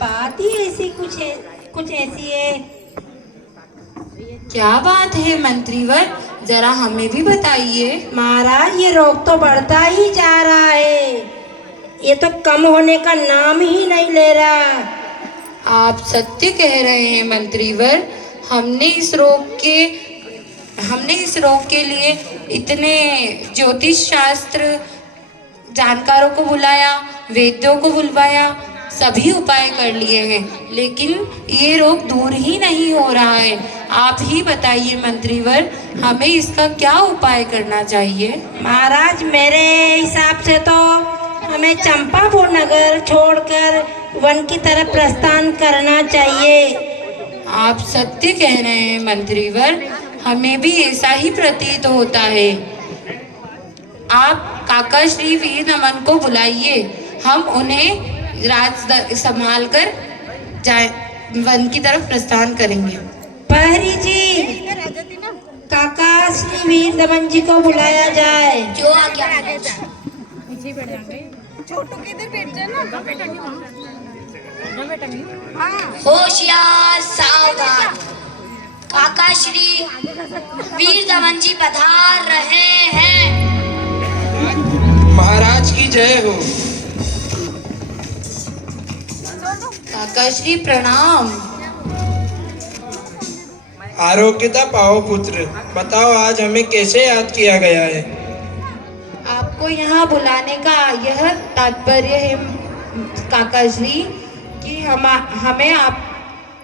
बात ही ऐसी कुछ ऐसी है। क्या बात है मंत्रीवर, जरा हमें भी बताइए। महाराज, ये रोग तो बढ़ता ही जा रहा है, ये तो कम होने का नाम ही नहीं ले रहा। आप सत्य कह रहे हैं मंत्रीवर। हमने इस रोग के लिए इतने ज्योतिष शास्त्र जानकारों को बुलाया, वैद्यों को बुलवाया, सभी उपाय कर लिए हैं, लेकिन ये रोग दूर ही नहीं हो रहा है। आप ही बताइए मंत्रीवर, हमें इसका क्या उपाय करना चाहिए। महाराज, मेरे हिसाब से तो हमें चंपापुर नगर छोड़कर वन की तरफ प्रस्थान करना चाहिए। आप सत्य कह रहे हैं मंत्रीवर, हमें भी ऐसा ही प्रतीत होता है। आप काका श्री वीर नमन को बुलाइए, हम उन्हें राज संभाल कर जाए वन की तरफ प्रस्थान करेंगे। प्रहरी जी, काका श्री वीर नमन जी को बुलाया जाए। जो आ गया। होशियार सावधान, काका श्री वीर दमन जी पधार रहे हैं। महाराज की जय हो। काका श्री प्रणाम। आरोग्यता पाओ पुत्र, बताओ आज हमें कैसे याद किया गया है। आपको यहाँ बुलाने का यह तात्पर्य है काका श्री कि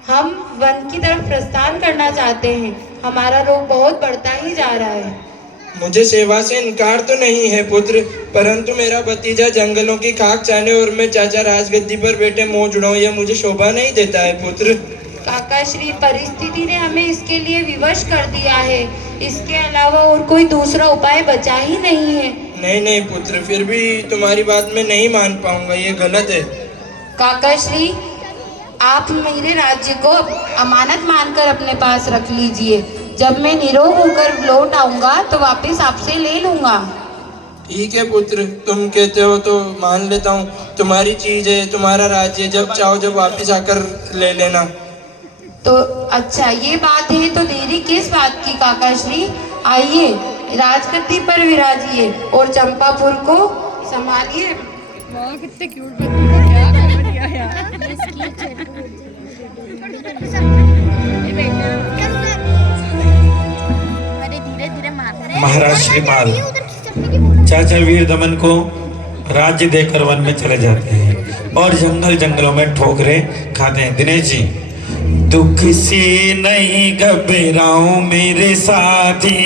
हम वन की तरफ प्रस्थान करना चाहते हैं। हमारा रोग बहुत बढ़ता ही जा रहा है। मुझे सेवा से इनकार तो नहीं है पुत्र, परंतु मेरा भतीजा जंगलों की खाक चाहने और मैं चाचा राजगद्दी पर बैठे मुंह जुड़ाऊं, यह मुझे शोभा नहीं देता है पुत्र। काका श्री, परिस्थिति ने हमें इसके लिए विवश कर दिया है, इसके अलावा और कोई दूसरा उपाय बचा ही नहीं है। नहीं पुत्र, फिर भी तुम्हारी बात मैं नहीं मान पाऊंगा, ये गलत है। काका श्री, आप मेरे राज्य को अमानत मानकर अपने पास रख लीजिए। जब मैं निरोग होकर लौट आऊंगा तो वापस आपसे ले लूंगा। ठीक है पुत्र, तुम कहते हो तो मान लेता हूँ। तुम्हारी चीज है, तुम्हारा राज्य, जब चाहो जब वापस आकर ले लेना। तो अच्छा, ये बात है तो देरी किस बात की काका श्री। आइए, राजगद्दी पर विराजिए और चंपापुर को संभालिए। कितने क्यूट बच्चे को क्या कर दिया यार। महाराज श्रीपाल चाचा वीर दमन को राज्य देकर वन में चले जाते हैं और जंगलों में ठोकरें खाते हैं। दिनेश जी, दुख से नहीं घबराऊं मेरे साथी,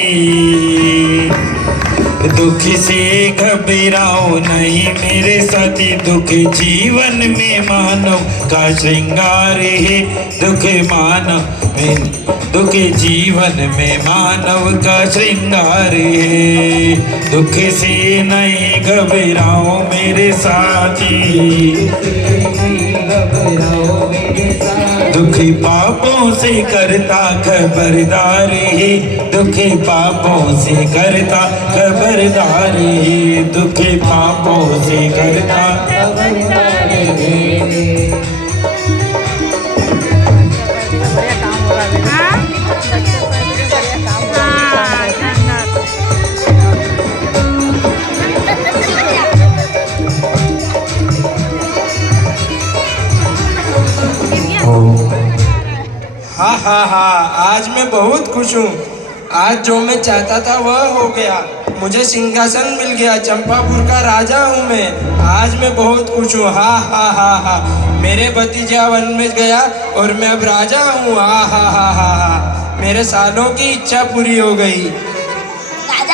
दुख से घबराओ नहीं मेरे साथी, दुख जीवन में मानव का श्रृंगार है, दुख जीवन में मानव का श्रृंगार है, दुख से नहीं घबराओ मेरे साथी, दुख पापों से करता खबरदार है, दुख पापों से करता खबरदार है, दुख पापों से करता खबरदार है। हाँ, आज मैं बहुत खुश हूँ। आज जो मैं चाहता था वह हो गया, मुझे सिंहासन मिल गया, चंपापुर का राजा हूँ मैं। आज मैं बहुत खुश हूँ। हाँ, मेरे भतीजा वन में गया और मैं अब राजा हूँ। हाँ, मेरे सालों की इच्छा पूरी हो गई।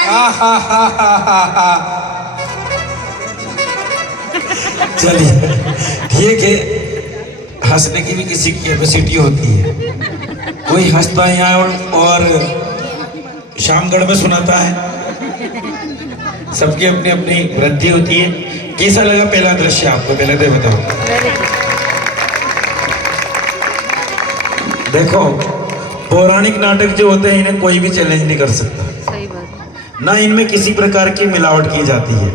हाँ। चलिए ठीक है, हंसने की भी किसी की कैपेसिटी होती है। कोई हंसता है यहाँ और शामगढ़ में सुनाता है, सबकी अपनी अपनी वृद्धि होती है। कैसा लगा पहला दृश्य आपको, पहले तो बताओ। देखो, पौराणिक नाटक जो होते हैं इन्हें कोई भी चैलेंज नहीं कर सकता। सही बात। ना इनमें किसी प्रकार की मिलावट की जाती है।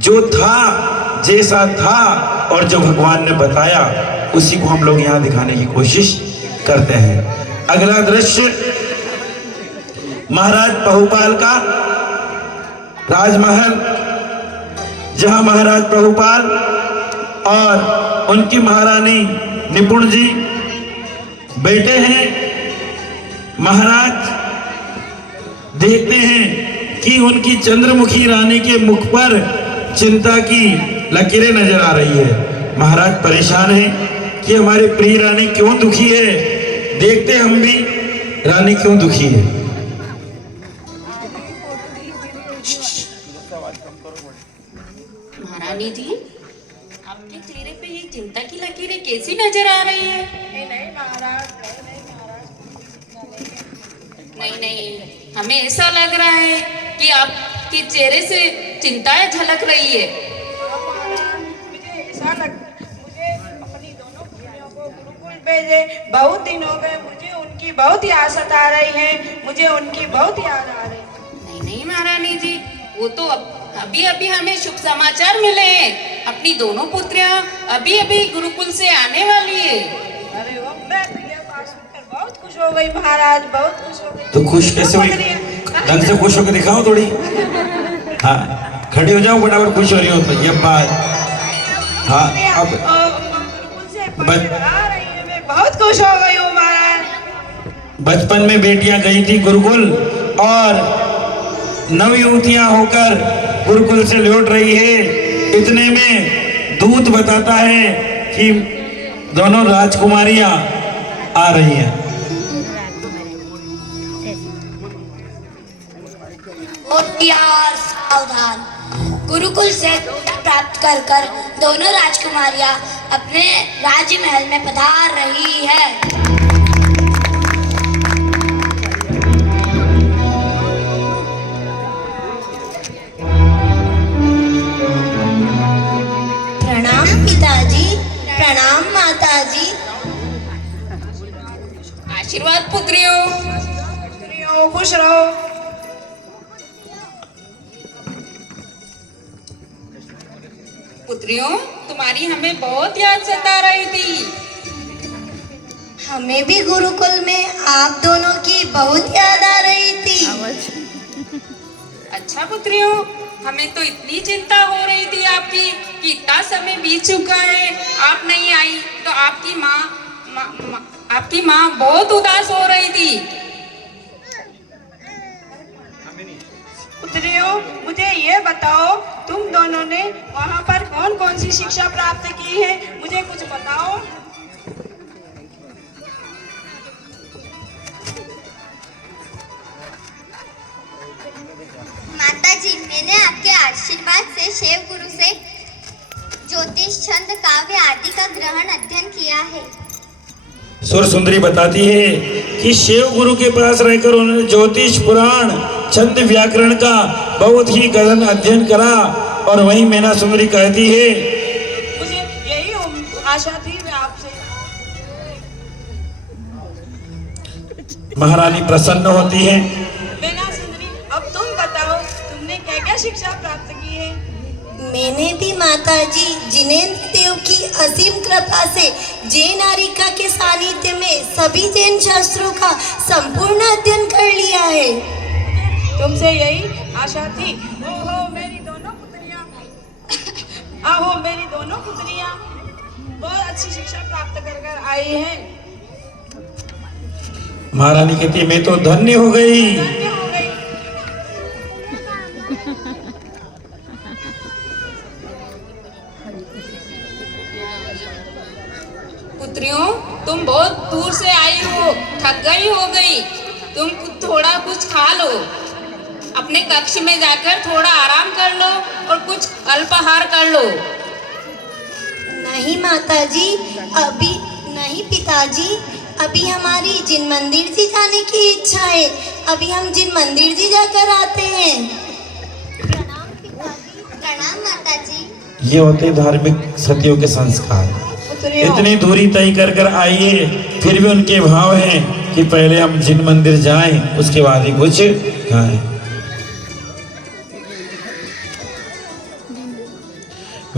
जो था, जैसा था और जो भगवान ने बताया उसी को हम लोग यहाँ दिखाने की कोशिश करते हैं। अगला दृश्य महाराज बहुपाल का राजमहल, जहां महाराज बहुपाल और उनकी महारानी निपुण जी बैठे हैं। महाराज देखते हैं कि उनकी चंद्रमुखी रानी के मुख पर चिंता की लकीरें नजर आ रही है। महाराज परेशान हैं कि हमारी प्रिय रानी क्यों दुखी है। देखते हम भी रानी क्यों दुखी है। महारानी जी, आपके चेहरे पे ये चिंता की लकीरें कैसी नजर आ रही है? नहीं, हमें ऐसा लग रहा है कि आपके चेहरे से चिंताएं झलक रही है। मुझे अपनी दोनों पुत्रियों को गुरुकुल भेजे बहुत दिन हो गए। मुझे उनकी बहुत याद सता रही है। मुझे उनकी बहुत याद आ रही है। नहीं महारानी जी, वो तो अभी अभी हमें शुभ समाचार मिले हैं। अपनी दोनों पुत्रियां अभी अभी गुरुकुल से आने वाली है। अरे वो मैं तो ये बात सुनकर बहुत खुश हो गई महाराज, बहुत खुश हो गई। तो खुश कैसे हुई? ढंग से खुश होकर दिखाओ थोड़ी। हाँ, खड़ी हो जाओ फटाफट, खुश हो रही हो तो ये बात। हाँ, अब गुरुकुल से पढ़ने आ रही है, मैं बहुत खुश हो गई हूँ महाराज। बचपन में बेटियां गई थी गुरुकुल और नवयुवतियां होकर गुरुकुल से लौट रही है। इतने में दूत बताता है कि दोनों राजकुमारियां आ रही हैं। होशियार सावधान, गुरुकुल से प्राप्त कर दोनों राजकुमारियां अपने राज्य महल में पधार रही है। प्रणाम पिताजी, प्रणाम माताजी। आशीर्वाद पुत्रियों। पुत्रियों खुश रहो। पुत्रियों, तुम्हारी हमें बहुत याद सता रही थी। हमें भी गुरुकुल में आप दोनों की बहुत याद आ रही थी। अच्छा पुत्रियों, हमें तो इतनी चिंता हो रही थी आपकी कि इतना समय बीत चुका है, आप नहीं आई तो आपकी माँ बहुत उदास हो रही थी। पुत्रियों, मुझे ये बताओ, तुम दोनों ने वहाँ पर कौन कौन सी शिक्षा प्राप्त की है? मुझे कुछ बताओ। माताजी, मैंने आपके आशीर्वाद से शिव गुरु से ज्योतिष, छंद, काव्य आदि का ग्रहण अध्ययन किया है। सुर सुंदरी बताती है कि शिव गुरु के पास रहकर उन्होंने ज्योतिष, पुराण, छंद, व्याकरण का बहुत ही गहन अध्ययन करा। और वहीं मैना सुंदरी कहती है, मुझे यही आशा थी मैं आपसे। महारानी प्रसन्न होती है। मैना सुंदरी, अब तुम बताओ, तुमने क्या क्या शिक्षा प्राप्त की है? मैंने भी माताजी जिनेंद्र देव की असीम कृपा से जैन आरिका के सानिध्य में सभी जैन शास्त्रों का संपूर्ण अध्ययन कर लिया है। तुमसे यही आशा थी। ओहो मेरी दोनों पुत्रियां, आहो मेरी दोनों पुत्रियां बहुत अच्छी शिक्षा प्राप्त कर आई हैं। महारानी कहती, मैं तो धन्य हो गई। धन्य हो गई। पुत्रियों, तुम बहुत दूर से आई हो, थक गई हो गई। तुम थोड़ा कुछ खा लो, अपने कक्ष में जाकर थोड़ा आराम कर लो और कुछ अल्पाहार कर लो। नहीं माताजी, अभी नहीं पिताजी, अभी हमारी जिन मंदिर जी जाने की इच्छा है। अभी हम जिन मंदिर जी जाकर आते हैं। प्रणाम पिताजी, प्रणाम माताजी। ये होते धार्मिक सतियों के संस्कार। इतनी दूरी तय कर कर आइए, फिर भी उनके भाव हैं कि पहले हम जिन मंदिर जाएं, उसके बाद ही कुछ खाएं।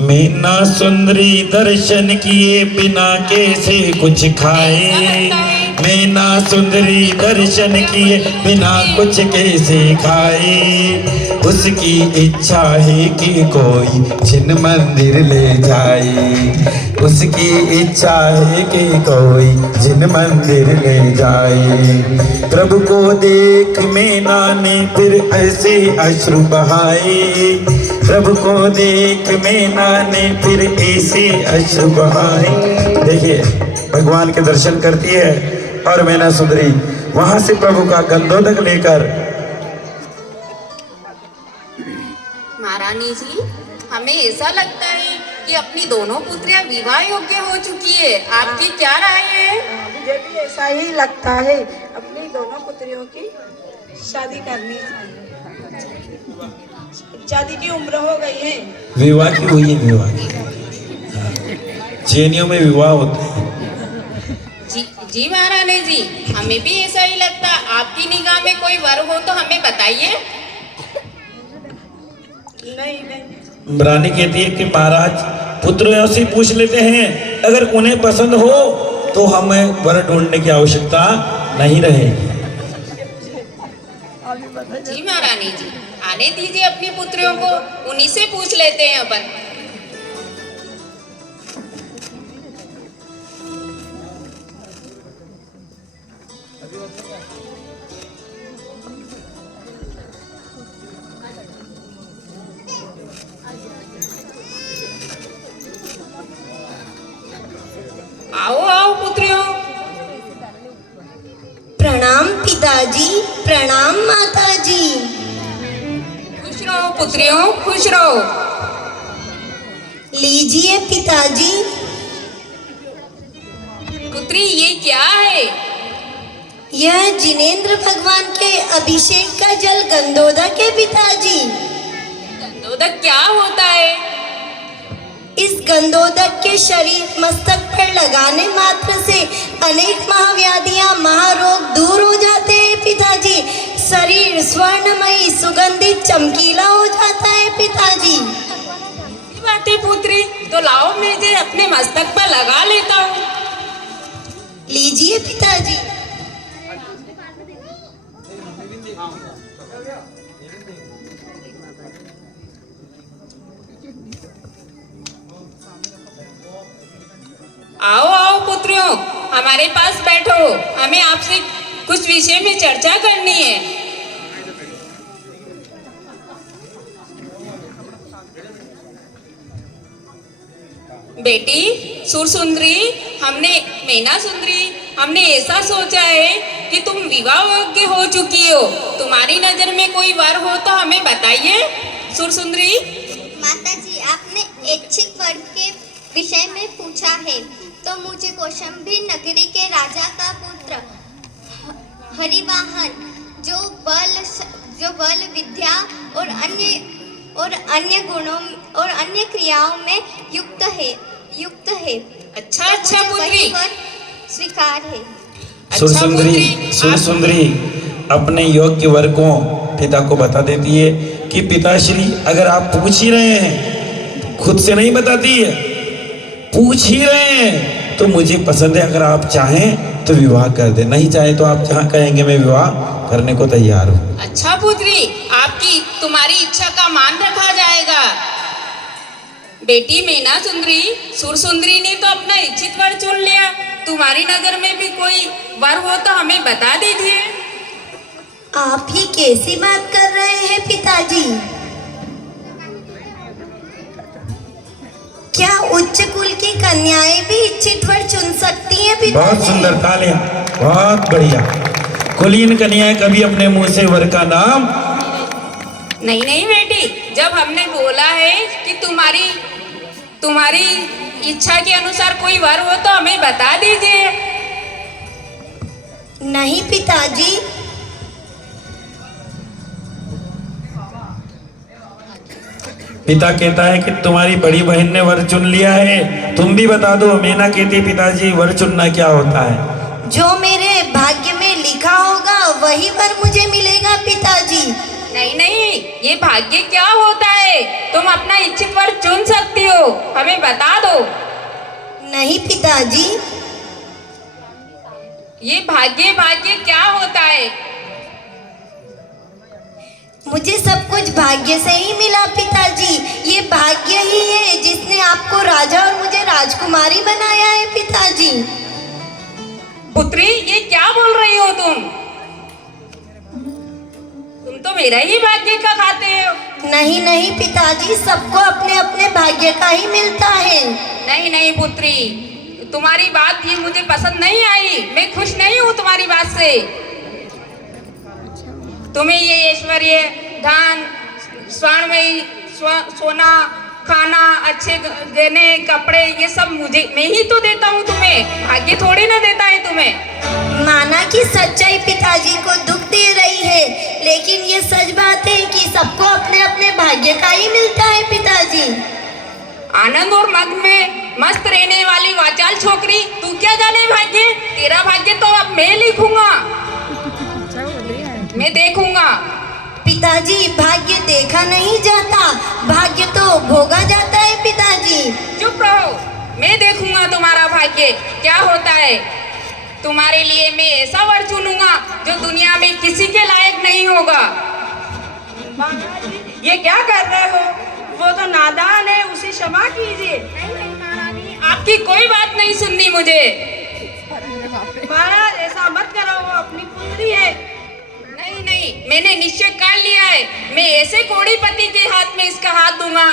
मीना सुंदरी दर्शन किए बिना कैसे कुछ खाए। मीना सुंदरी दर्शन किए बिना कुछ कैसे खाए। उसकी इच्छा है कि कोई जिन मंदिर ले जाए। उसकी इच्छा है कि कोई जिन मंदिर ले जाए। प्रभु को देख मीना ने फिर ऐसे अश्रु बहाए। प्रभु को देख मीना ने फिर ऐसे अश्रु बहाए। देखिए भगवान के दर्शन करती है और मीना सुंदरी वहां से प्रभु का गंधोदक लेकर। महारानी जी, हमें ऐसा लगता है कि अपनी दोनों पुत्रियां विवाह योग्य हो चुकी है। आपकी क्या राय है? मुझे भी ऐसा ही लगता है, अपनी दोनों पुत्रियों की शादी करनी चाहिए। शादी की उम्र हो गई है। विवाह की हुई है, विवाह की। जैनियों में विवाह होता है। जी महारानी जी, हमें भी ऐसा ही लगता। आपकी निगाह में कोई वर हो तो हमें बताइए। नहीं। रानी कहती है कि महाराज पुत्रों से पूछ लेते हैं, अगर उन्हें पसंद हो तो हमें वर ढूंढने की आवश्यकता नहीं रहेगी। जी महारानी जी, आने दीजिए अपनी पुत्रियों को, उन्हीं से पूछ लेते हैं अपन। आओ आओ पुत्रियों। प्रणाम पिताजी, प्रणाम माताजी। खुश रहो पुत्रियों, खुश रहो। लीजिए पिताजी। पुत्री ये क्या है? यह जिनेंद्र भगवान के अभिषेक का जल गंधोदक है पिताजी। गंधोदक क्या होता है? इस गंधोदक के शरीर मस्तक पर लगाने मात्र से अनेक महाव्याधियां, महारोग दूर हो जाते हैं पिताजी। शरीर स्वर्णमयी, सुगंधित, चमकीला हो जाता है पिताजी। बात है पुत्री, तो लाओ मैं इसे अपने मस्तक पर लगा लेता हूँ। लीजिए पिताजी। आओ आओ पुत्रियों, हमारे पास बैठो, हमें आपसे कुछ विषय में चर्चा करनी है। बेटी सुरसुंदरी, मीना सुंदरी, हमने ऐसा सोचा है कि तुम विवाह योग्य हो चुकी हो। तुम्हारी नजर में कोई वर हो तो हमें बताइए। सुरसुंदरी। माताजी, आपने ऐच्छिक वर के विषय में पूछा है तो मुझे कौशंबी नगरी के राजा का पुत्र हरिवाहन, जो बल विद्या और अन्य गुणों और अन्य क्रियाओं में युक्त है। अच्छा तो अच्छा मुझे वही पुत्री, वर स्वीकार है। सुरसुंदरी अपने योग्य वर को पिता को बता देती है कि पिताश्री, अगर आप पूछ ही रहे हैं, खुद से नहीं बताती है, पूछ ही रहे हैं तो मुझे पसंद है। अगर आप चाहें तो विवाह कर दे, नहीं चाहे तो आप जहाँ कहेंगे मैं विवाह करने को तैयार हूँ। अच्छा पुत्री, तुम्हारी इच्छा का मान रखा जाएगा। बेटी मीना सुंदरी, सुरसुंदरी ने तो अपना इच्छित वर चुन लिया। तुम्हारी नजर में भी कोई वर हो तो हमें बता दीजिए। आप ये कैसी बात कर रहे हैं पिताजी? क्या उच्च कुल की कन्याएं भी इच्छित वर चुन सकती हैं पिताजी? बहुत सुंदर, तालियां, बहुत बढ़िया। कुलीन कन्याएं कभी अपने मुंह से वर का नाम नहीं बेटी, जब हमने बोला है कि तुम्हारी इच्छा के अनुसार कोई वर हो तो हमें बता दीजिए। नहीं पिताजी। पिता कहता है कि तुम्हारी बड़ी बहन ने वर चुन लिया है, तुम भी बता दो। मीना कहती, पिताजी वर चुनना क्या होता है? जो मेरे भाग्य में लिखा होगा वही वर मुझे मिलेगा पिताजी। नहीं नहीं, ये भाग्य क्या होता है? तुम अपना इच्छित वर चुन सकती हो, हमें बता दो। नहीं पिताजी, ये भाग्य भाग्य क्या होता है? मुझे सब कुछ भाग्य से ही मिला पिताजी। ये भाग्य ही है जिसने आपको राजा और मुझे राजकुमारी बनाया है पिताजी। पुत्री, ये क्या बोल रही हो तुम? तुम तो मेरा ही भाग्य का खाते हो। नहीं नहीं पिताजी, सबको अपने अपने भाग्य का ही मिलता है। नहीं नहीं पुत्री, तुम्हारी बात ये मुझे पसंद नहीं आई। मैं खुश नहीं हूँ तुम्हारी बात से। तुम्हें ये ऐश्वर्य, धन, स्वर्णमयी, सोना, खाना, अच्छे गहने, कपड़े, ये सब मैं ही तो देता हूँ तुम्हें, भाग्य थोड़ी ना देता है तुम्हें। माना कि सच्चाई पिताजी को दुख दे रही है, लेकिन ये सच बात है कि सबको अपने अपने भाग्य का ही मिलता है पिताजी। आनंद और मग में मस्त रहने वाली वाचाल छोकरी, तू क्या जाने भाग्य? तेरा भाग्य तो अब मैं लिखूंगा, मैं देखूंगा। पिताजी, भाग्य देखा नहीं जाता, भाग्य तो भोगा जाता है पिताजी। चुप रहो, मैं देखूंगा तुम्हारा भाग्य क्या होता है। तुम्हारे लिए मैं ऐसा वर चुनूंगा जो दुनिया में किसी के लायक नहीं होगा। ये क्या कर रहे हो? वो तो नादान है, उसे क्षमा कीजिए। नहीं महारानी, आपकी कोई बात नहीं सुननी मुझे। महाराज, ऐसा मत करो, वो अपनी पुत्री है। नहीं नहीं, मैंने निश्चय कर लिया है। मैं ऐसे कोड़ीपति के हाथ में इसका हाथ दूंगा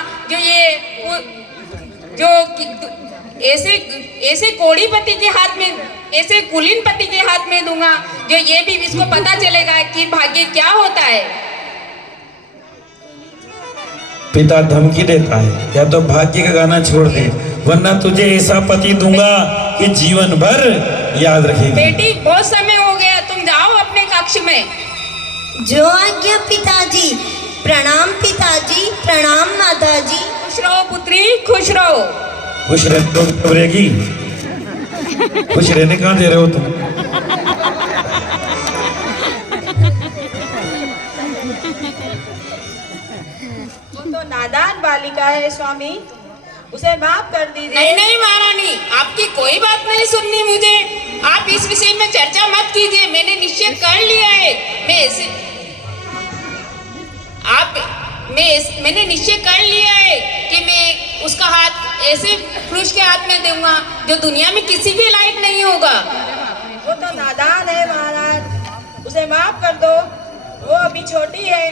ऐसे कोड़ीपति के हाथ में, ऐसे कुलीन पति के हाथ में दूंगा जो ये भी इसको पता चलेगा कि भाग्य क्या होता है। पिता धमकी देता है, या तो भाग्य का गाना छोड़ दे, वरना तुझे ऐसा पति दूंगा कि जीवन भर याद रखेगी। बेटी, बहुत समय हो गया, तुम जाओ अपने कक्ष में। जो आज्ञा पिताजी। प्रणाम पिताजी, प्रणाम माताजी। खुश रहो पुत्री, खुश रहो। खुश रहने तो घबरेगी, खुश रहने कहाँ दे रहे हो तुम? वो तो नादान बालिका है स्वामी, उसे माफ कर दीजिए। नहीं नहीं महारानी, आपकी कोई बात नहीं सुननी मुझे। आप इस विषय में चर्चा मत कीजिए, मैंने निश्चय कर लिया है। मैंने निश्चय कर लिया है कि मैं उसका हाथ ऐसे पुरुष के हाथ में दूंगा जो दुनिया में किसी के लायक नहीं होगा। वो तो नादान है महाराज, उसे माफ कर दो। वो अभी छोटी है,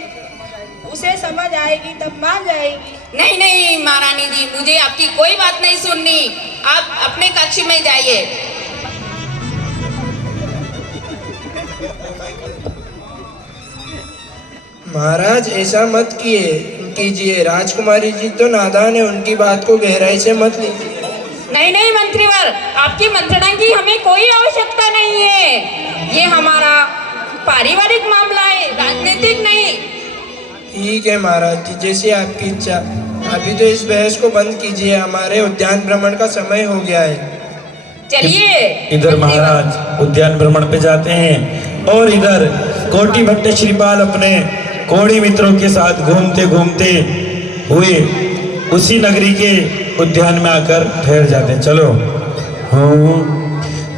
उसे समझ आएगी तब मान जाएगी। नहीं नहीं महारानी जी, मुझे आपकी कोई बात नहीं सुननी। आप अपने कक्ष में जाइए। महाराज, ऐसा मत कीजिए। राजकुमारी जी तो नादान है, उनकी बात को गहराई से मत लीजिए। नहीं नहीं मंत्रीवर, आपकी मंत्रणा की हमें कोई आवश्यकता नहीं है। ये हमारा पारिवारिक मामला है, राजनीतिक नहीं। ठीक है महाराज जी, जैसी आपकी इच्छा। अभी तो इस बहस को बंद कीजिए, हमारे उद्यान भ्रमण का समय हो गया है। चलिए इधर महाराज उद्यान भ्रमण पे जाते हैं और इधर कोटि भट्ट श्रीपाल अपने कोड़ी मित्रों के साथ घूमते घूमते हुए उसी नगरी के उद्यान में आकर ठहर जाते हैं। चलो।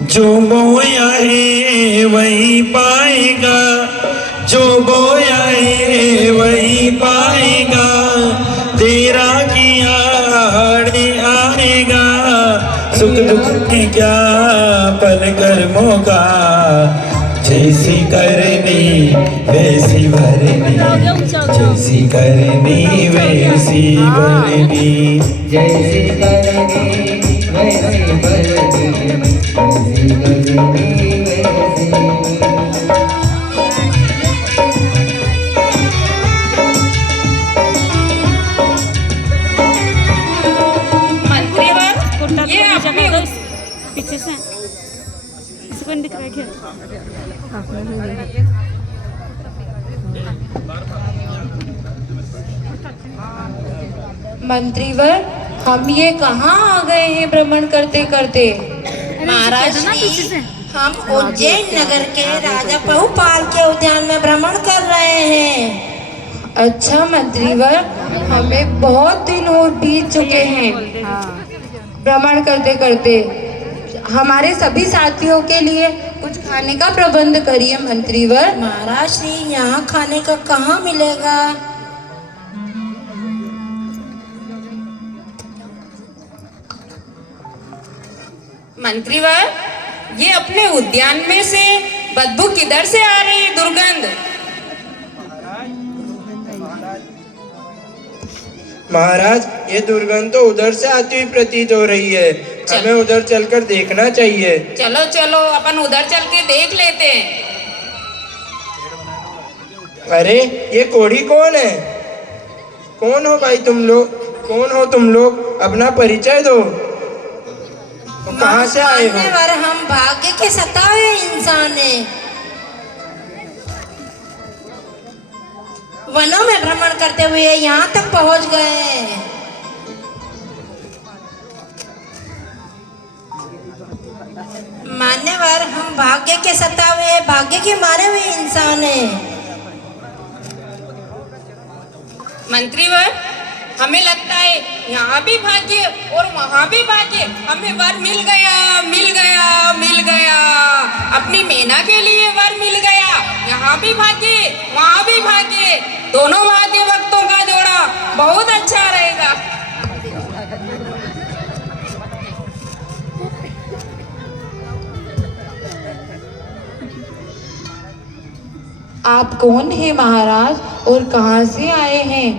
जो बोया है वही पाएगा, जो बोया है वही पाएगा, तेरा किया आएगा, सुख दुख की क्या पल कर्मों का, जैसी करनी वैसी भरनी, जैसी करनी वैसी भरनी, जैसी करनी वैसी भरनी, जैसी करनी वैसी। मंत्रीवर, ये अपने पीछे से इसको नहीं दिख रहा है क्या? मंत्रीवर, हम ये कहाँ आ गए हैं भ्रमण करते करते? महाराज जी, हम उज्जैन नगर के राजा बहुपाल के उद्यान में भ्रमण कर रहे हैं। अच्छा मंत्रीवर, हमें बहुत दिन हो बीत चुके हैं भ्रमण करते करते। हमारे सभी साथियों के लिए कुछ खाने का प्रबंध करिए मंत्रीवर। महाराज श्री, यहाँ खाने का कहाँ मिलेगा? मंत्रीवर, ये अपने उद्यान में से बदबू किधर से आ रही है? दुर्गंध। महाराज, ये दुर्गंध तो उधर से आती हुई प्रतीत हो रही है। हमें उधर चलकर देखना चाहिए। चलो चलो, अपन उधर चल के देख लेते हैं। अरे, ये कोढ़ी कौन है? कौन हो भाई तुम लोग? कौन हो तुम लोग? अपना परिचय दो। कहाँ से आए हो? हम भाग्य के सताए इंसान हैं। वनों में भ्रमण करते हुए यहाँ तक पहुँच गए। मान्यवर, हम भाग्य के सताए, भाग्य के मारे हुए इंसान हैं। मंत्रीवर, हमें लगता है यहाँ भी भाग्य और वहाँ भी भाग्य। हमें वर मिल गया, मिल गया, मिल गया। अपनी मैना के लिए वर मिल गया। यहाँ भी भाग्य, वहाँ भी भाग्य। दोनों भाग्य वक्तों का जोड़ा बहुत अच्छा रहेगा। आप कौन हैं महाराज और कहाँ से आए हैं?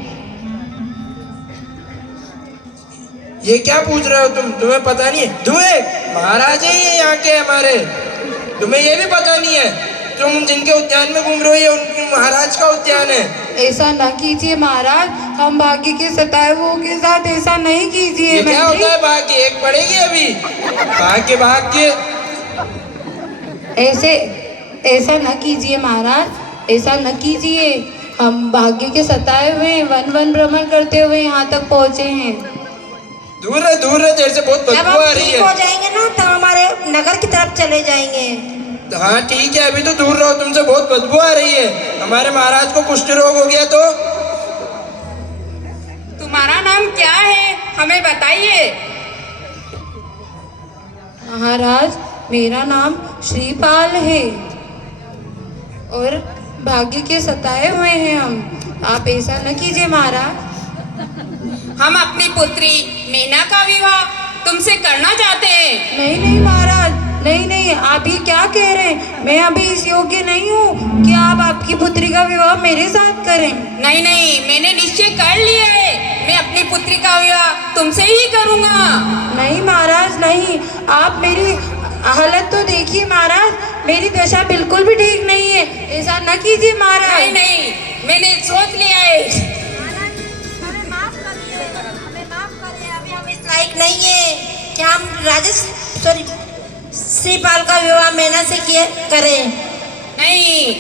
ये क्या पूछ रहे हो तुम? तुम्हें पता नहीं है? तुम्हें महाराज ही है यहाँ के हमारे। तुम्हें ये भी पता नहीं है? तुम जिनके उद्यान में घूम रहे हो, ये उनके महाराज का उद्यान है। ऐसा न कीजिए महाराज, हम भाग्य के सताए हुओं के साथ ऐसा नहीं कीजिए। ये क्या होता है भाग्य? एक पड़ेगी अभी। भाग्य भाग्य ऐसा न कीजिए महाराज, ऐसा न कीजिए। हम भाग्य के सताए हुए वन वन भ्रमण करते हुए यहाँ तक पहुँचे हैं। दूर है, दूर है। तेरे से बहुत बदबू आ रही है। हो जाएंगे ना तो हमारे नगर की तरफ चले जाएंगे। हाँ ठीक है, अभी तो दूर रहो। तुमसे बहुत बदबू आ रही है। हमारे महाराज को कुष्ठ रोग हो गया तो। तुम्हारा नाम क्या है? हमें बताइए। महाराज, मेरा नाम श्रीपाल है और भाग्य के सताए हुए हैं हम। आप ऐसा न कीजिए महाराज। हम अपनी पुत्री मीना का विवाह तुमसे करना चाहते हैं। नहीं नहीं महाराज, नहीं नहीं, आप ये क्या कह रहे हैं? मैं अभी इस योग्य नहीं हूँ कि आप आपकी पुत्री का विवाह मेरे साथ करें। नहीं नहीं, मैंने निश्चय कर लिया है। मैं अपनी पुत्री का विवाह तुमसे ही करूँगा। नहीं महाराज नहीं, आप मेरी हालत तो देखिए महाराज, मेरी दशा बिल्कुल भी ठीक नहीं है। ऐसा न कीजिए महाराज। नहीं नहीं, मैंने सोच लिया है। लायक नहीं है कि हम श्रीपाल का विवाह मैना से किए करें। नहीं,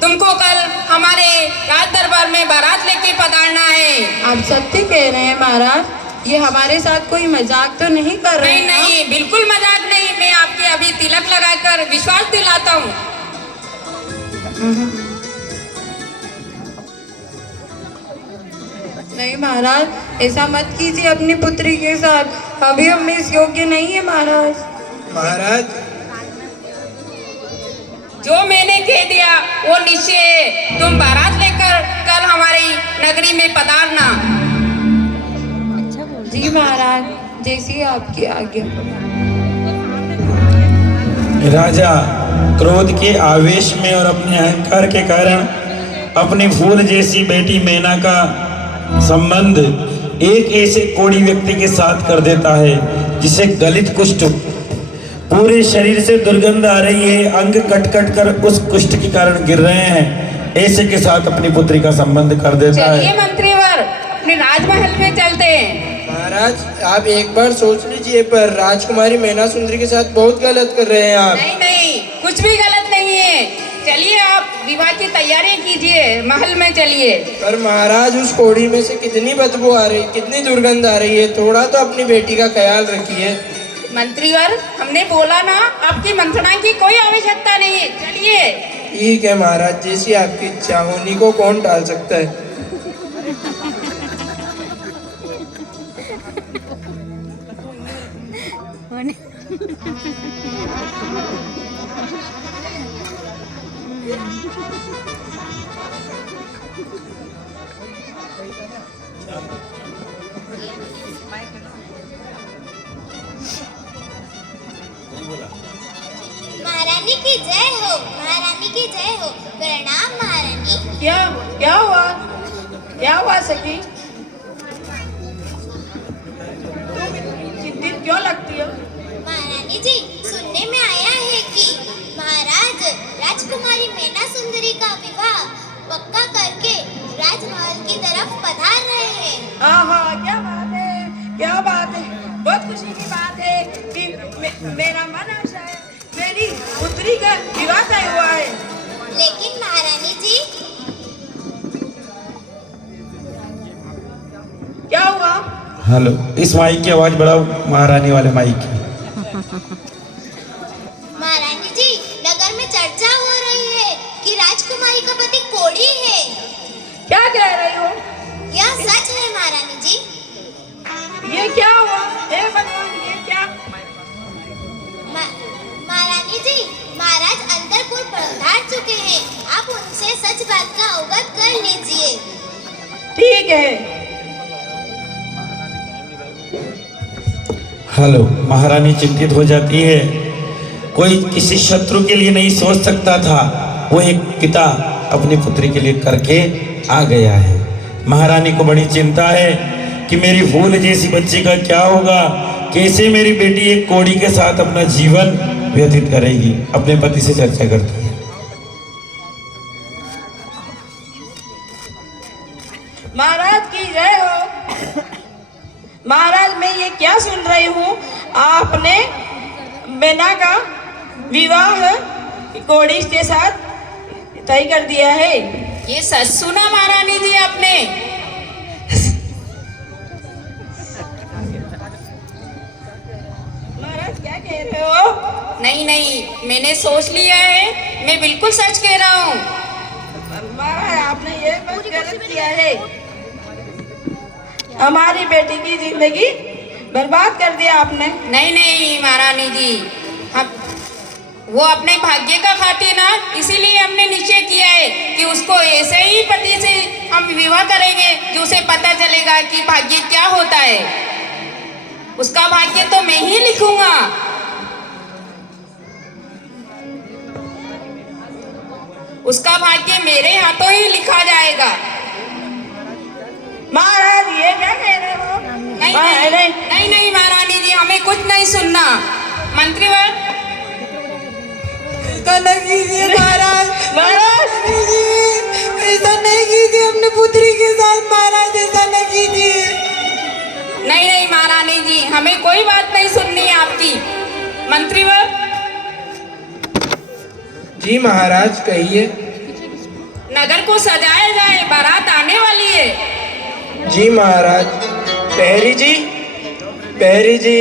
तुमको कल हमारे राज दरबार में बारात लेके पधारना है। आप सत्य कह रहे हैं महाराज? ये हमारे साथ कोई मजाक तो नहीं कर रहे नहीं हैं? नहीं, बिल्कुल मजाक नहीं। मैं आपके अभी तिलक लगाकर विश्वास दिलाता हूँ। नहीं महाराज, ऐसा मत कीजिए अपनी पुत्री के साथ। अभी हम इस योग्य नहीं है महाराज। महाराज, जो मैंने कह दिया वो निश्चय है। तुम बारात लेकर कल हमारी नगरी में पधारना। जी महाराज, जैसी आपकी आज्ञा। राजा क्रोध के आवेश में और अपने अहंकार के कारण अपनी फूल जैसी बेटी मैना का संबंध एक ऐसे कोढ़ी व्यक्ति के साथ कर देता है जिसे गलित कुष्ठ, पूरे शरीर से दुर्गंध आ रही है, अंग कट कट कर उस कुष्ठ के कारण गिर रहे हैं, ऐसे के साथ अपनी पुत्री का संबंध कर देता है। चलिए मंत्रीवर, अपने राजमहल में चलते हैं। महाराज, आप एक बार सोच लीजिए, पर राजकुमारी मैना सुंदरी के साथ बहुत गलत कर रहे हैं आप। नहीं नहीं, कुछ भी गलत नहीं है। चलिए, आप विवाह की तैयारी कीजिए, महल में चलिए। पर महाराज, उस कोढ़ी में से कितनी बदबू आ रही, कितनी दुर्गंध आ रही है। थोड़ा तो अपनी बेटी का ख्याल रखिए। मंत्रीवर, हमने बोला ना, आपकी मंथना की कोई आवश्यकता नहीं है। चलिए। ठीक है महाराज, जैसी आपकी इच्छा, होनी को कौन टाल सकता है। महारानी की जय हो, महारानी की जय हो। प्रणाम महारानी। क्या हुआ? क्या हुआ सखी? तुम चिंतित क्यों लगती हो? महारानी जी, सुनने में आया है कि महाराज राजकुमारी मैना सुंदरी का विवाह पक्का करके राजमहल की तरफ पधार रहे हैं। हाँ, क्या बात है, क्या बात है। बहुत खुशी की बात है कि मेरा मन आशा है, मेरी पुत्री का विवाह तय हुआ है। लेकिन महारानी जी, क्या हुआ? हेलो, इस माइक की आवाज बढ़ाओ, महारानी वाले माइक की। महारानी जी, नगर में चर्चा हो रही है कि राजकुमारी का पति कोढ़ी है। क्या कह रही हो? यह सच है महारानी जी। ये क्या हुआ? हे भगवान, ये क्या? महारानी जी, महाराज अंतरपुर पधार चुके हैं। आप उनसे सच बात का अवगत कर लीजिए। ठीक है। हेलो, महारानी चिंतित हो जाती है। कोई किसी शत्रु के लिए नहीं सोच सकता था, वो एक पिता अपनी पुत्री के लिए करके आ गया है। महारानी को बड़ी चिंता है कि मेरी फूल जैसी बच्ची का क्या होगा, कैसे मेरी बेटी एक कोढ़ी के साथ अपना जीवन व्यतीत करेगी। अपने पति से चर्चा करती है। महाराज की जय हो। महाराज, मैं ये क्या सुन रही हूँ, आपने मैना का विवाह कोढ़ी के साथ तय कर दिया है। ये सच सुना महारानी जी आपने? महाराज क्या कह रहे हो? नहीं, मैंने सोच लिया है, मैं बिल्कुल सच कह रहा हूँ। महाराज, आपने ये बात गलत किया है, हमारी बेटी की जिंदगी बर्बाद कर दिया आपने। नहीं महारानी जी, हम वो अपने भाग्य का खातिर ना, इसीलिए हमने निश्चय किया है कि उसको ऐसे ही पति से हम विवाह करेंगे कि उसे पता चलेगा कि भाग्य क्या होता है। उसका भाग्य तो मैं ही लिखूंगा। उसका भाग्य मेरे हाथों ही लिखा जाएगा। महाराज, ये क्या कह रहे हो? नहीं महारानी जी, हमें कुछ नहीं सुनना। मंत्रीवर, ऐसा नहीं कीजिए महाराज। ऐसा नहीं कीजिए अपनी पुत्री के साथ महाराज, ऐसा नहीं कीजिए। नहीं महारानी जी, हमें कोई बात नहीं सुननी है आपकी। मंत्रीवर। जी महाराज, कहिए। नगर को सजाया जाए, बारात आने वाली है। जी महाराज। पहरी जी,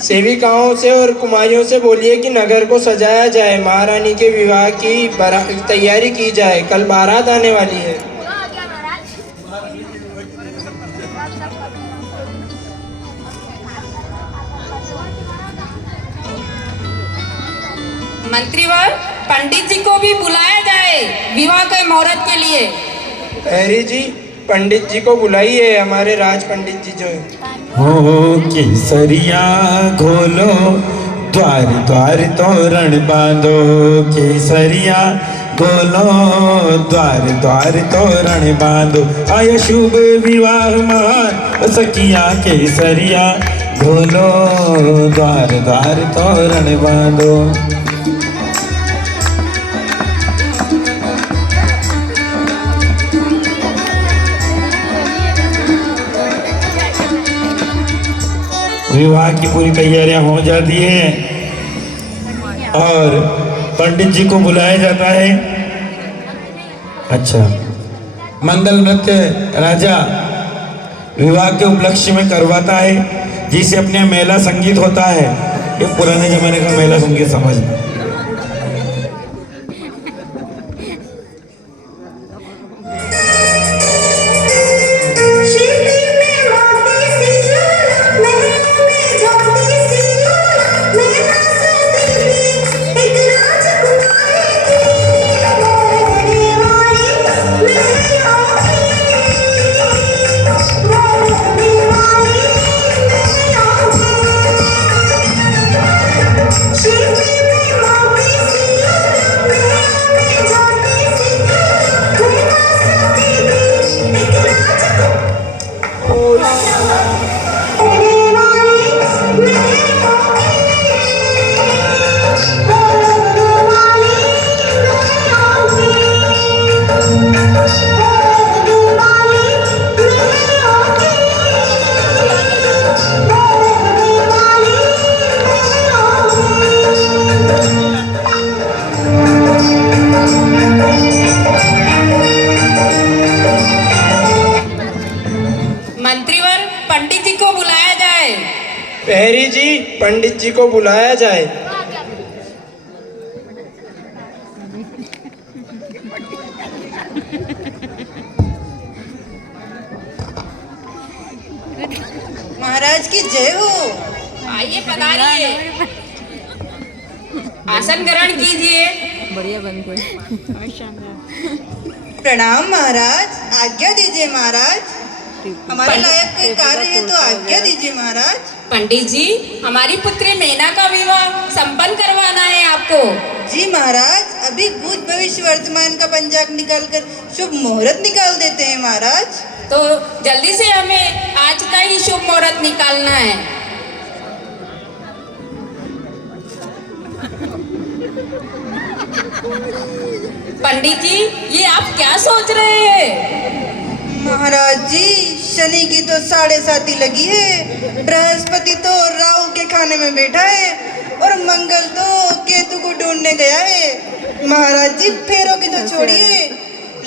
सेविकाओं से और कुमारियों से बोलिए कि नगर को सजाया जाए, महारानी के विवाह की तैयारी की जाए, कल बारात आने वाली है। मंत्रीवर, पंडित जी को भी बुलाया जाए विवाह के मुहूर्त के लिए। पहरी जी, पंडित जी को बुलाइए, हमारे राज पंडित जी जो है। हो केसरिया घोलो, द्वार द्वार तोरण बांधो। केसरिया घोलो, द्वार द्वार तोरण बांधो। आय शुभ विवाह महान सखिया, केसरिया घोलो, द्वार द्वार तोरण बांधो। विवाह की पूरी तैयारियां हो जाती है और पंडित जी को बुलाया जाता है। अच्छा, मंगल नृत्य राजा विवाह के उपलक्ष्य में करवाता है, जिसे अपने मेला संगीत होता है। ये पुराने जमाने का मेला संगीत समझ में। शिवली में मोती सी ज्वाला, महल में ज्योति सी पंडित जी को बुलाया जाए। महाराज की जय हो। आइए पधारिए, आसन ग्रहण कीजिए। प्रणाम महाराज, आज्ञा दीजिए महाराज। हमारे लायक कोई कार्य है तो आज्ञा दीजिए महाराज। पंडित जी, हमारी पुत्री मैना का विवाह संपन्न करवाना है आपको। जी महाराज, अभी भूत भविष्य वर्तमान का पंचांग निकालकर शुभ मुहूर्त निकाल देते हैं महाराज। तो जल्दी से हमें आज का ही शुभ मुहूर्त निकालना है। पंडित जी, ये आप क्या सोच रहे हैं? महाराज जी, शनि की तो 7.5 लगी है, बृहस्पति तो राहु के खाने में बैठा है और मंगल तो केतु को ढूंढने गया है। महाराज जी, फेरों की तो छोड़िए,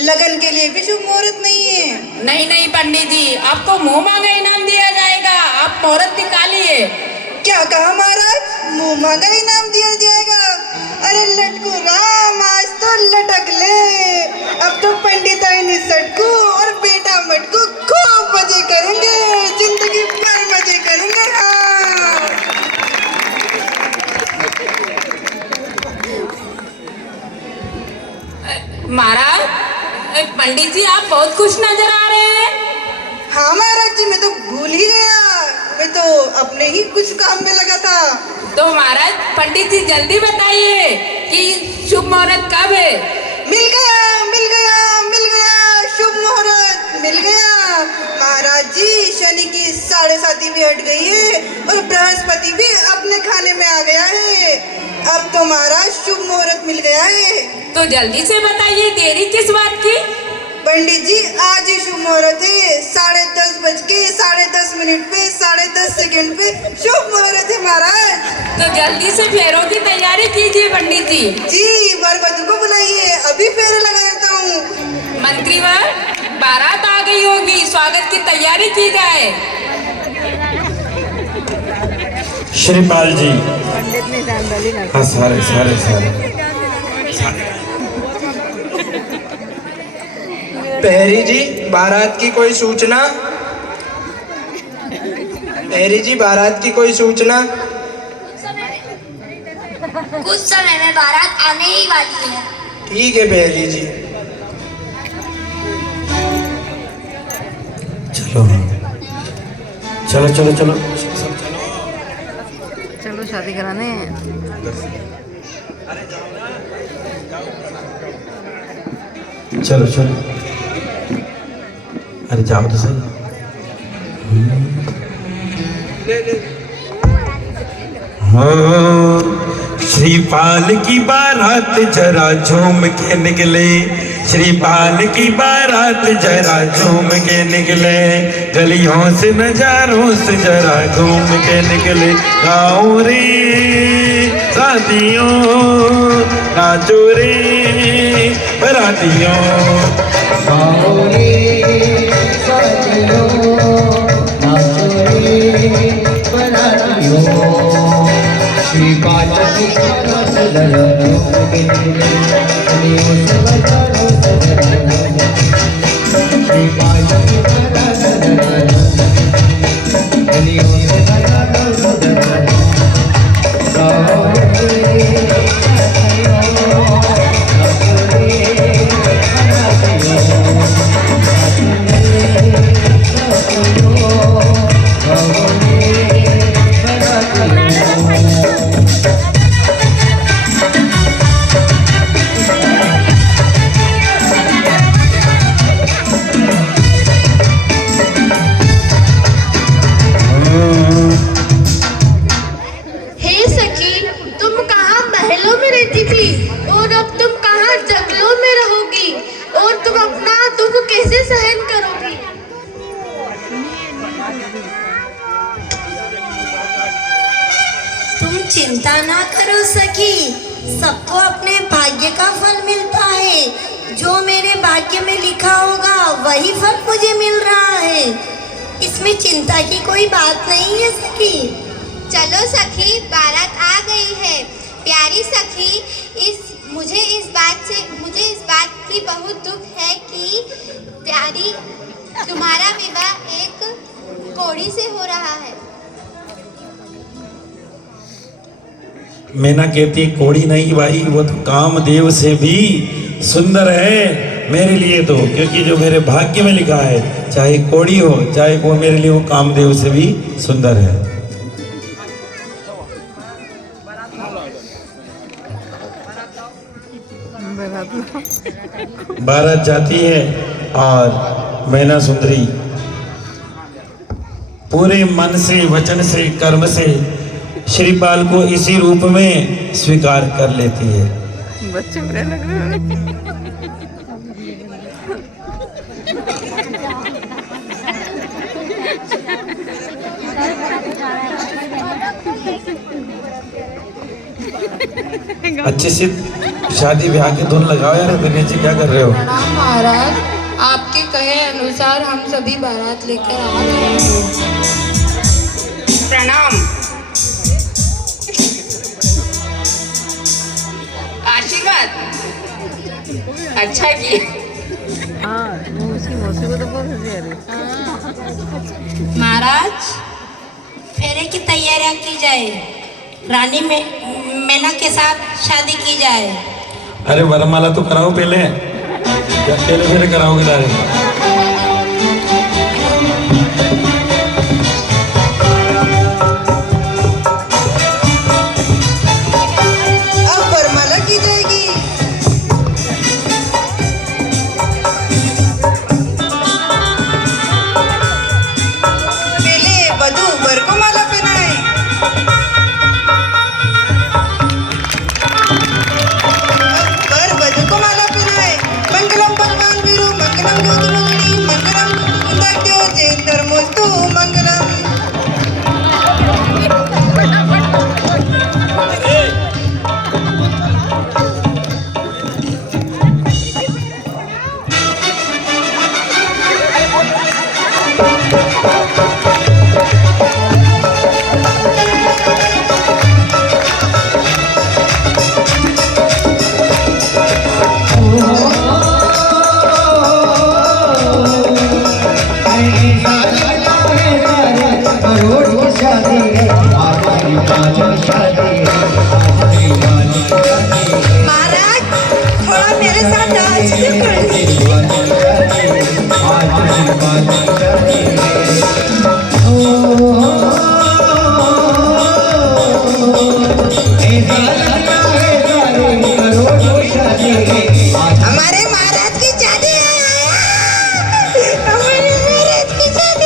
लगन के लिए भी शुभ मुहूर्त नहीं है। नहीं नहीं पंडित जी, आपको मुंह मांगा इनाम दिया जाएगा, आप मुहूर्त निकालिए। क्या कहा महाराज? मुंह मांगा इनाम दिया जाएगा? अरे लटकू राम, आज तो लटक ले। अब तो पंडित आई निसटकू और बेटा मटकू खूब मजे करेंगे, जिंदगी भर मजे करेंगे। हाँ महाराज, पंडित जी आप बहुत खुश नजर आ रहे हैं। हाँ महाराज जी, मैं तो भूल ही गया, मैं तो अपने ही कुछ काम में लगा था। तो महाराज, पंडित जी जल्दी बताइए कि शुभ मुहूर्त कब है? मिल गया, मिल गया, मिल गया, शुभ मुहूर्त मिल गया। महाराज जी, शनि की 7.5 भी हट गई है और बृहस्पति भी अपने खाने में आ गया है। अब तो महाराज शुभ मुहूर्त मिल गया है। तो जल्दी से बताइए, देरी किस बात की? पंडित जी, आज ही शुभ मुहूर्त है। 10:30 बज के 10:30 मिनट पे 10:30 सेकंड पे शुभ मुहूर्त है महाराज। तो जल्दी से फेरों की तैयारी कीजिए पंडित जी। जी, वर वधू को बुलाइए, अभी फेरे लगा देता हूँ। मंत्रीवर, बारात आ गई होगी, स्वागत की तैयारी की जाए। श्रीपाल जी, हाँ सारे सारे सारे पहरी जी, बारात की कोई सूचना? पहरी जी, बारात की कोई सूचना? कुछ समय में बारात आने ही वाली है। ठीक है पहरी जी। चलो चलो चलो चलो चलो शादी कराने। चलो चलो, अरे जाओ तो सही। हो श्रीपाल की बारात जरा झूम के निकले, श्रीपाल की बारात जरा झूम के निकले, गलियों से नजारों से जरा घूम के निकले। गाओ रे शादियों, नाचो रे बरातियों, गाओ रे शादियों, नाचो रे बरातियों। श्रीपाल की बारात जरा झूम के निकले, गलियों से नजारों से जरा घूम के निकले। श्रीपाल की बारात जरा गलियों से नजारों से जरा गाओ रे शादियों, नाचो रे बरातियों, गाओ रे बरातियों। हे सखी, तुम कहाँ महलों में रहती थी और अब तुम कहाँ जंगलों में रहोगी, और तुम अपना दुख कैसे सहन करोगी? तुम चिंता ना करो सखी, सबको अपने भाग्य का फल मिलता है। जो मेरे भाग्य में लिखा होगा वही फल मुझे मिल रहा है, इसमें चिंता की कोई बात नहीं है सखी। चलो सखी, बारात आ गई है। प्यारी सखी, मुझे इस बात की बहुत दुख है कि प्यारी तुम्हारा विवाह एक कोढ़ी से हो रहा है। मैना कहती कोड़ी नहीं भाई, वो तो कामदेव से भी सुंदर है मेरे लिए तो, क्योंकि जो मेरे भाग्य में लिखा है, चाहे कोड़ी हो चाहे वो, मेरे लिए वो कामदेव से भी सुंदर है। बारात जाती है और मैना सुंदरी पूरे मन से, वचन से, कर्म से श्रीपाल को इसी रूप में स्वीकार कर लेती है। बच्चे बुरे लग रहे हैं। अच्छे से शादी ब्याह के धुन लगाओ यार। दिनेश जी क्या कर रहे हो? प्रणाम महाराज, आपके कहे अनुसार हम सभी बारात लेकर आ रहे हैं। प्रणाम। आशीर्वाद अच्छा किए। हाँ, उसकी मौसी को तो बहुत हंसी आ रही। महाराज, फेरे की तैयारियां की जाए, रानी मैना के साथ शादी की जाए। अरे वरमाला तो कराओ पहले, क्या पहले फेरे कराओगे डायरेक्ट? अब वरमाला की जाएगी। पहले वधू वर को माला पहनाए। अब वर वधू को माला पहनाए। मंगलम भगवान वीरू मंगलम ज्योतिर्मणि मंगलम कुंदाट्यो जयंतर्मोस्तु मंगलम। महाराज, थोड़ा मेरे साथ डांस कर। हमारे महाराज की शादी है। हमारे महाराज की शादी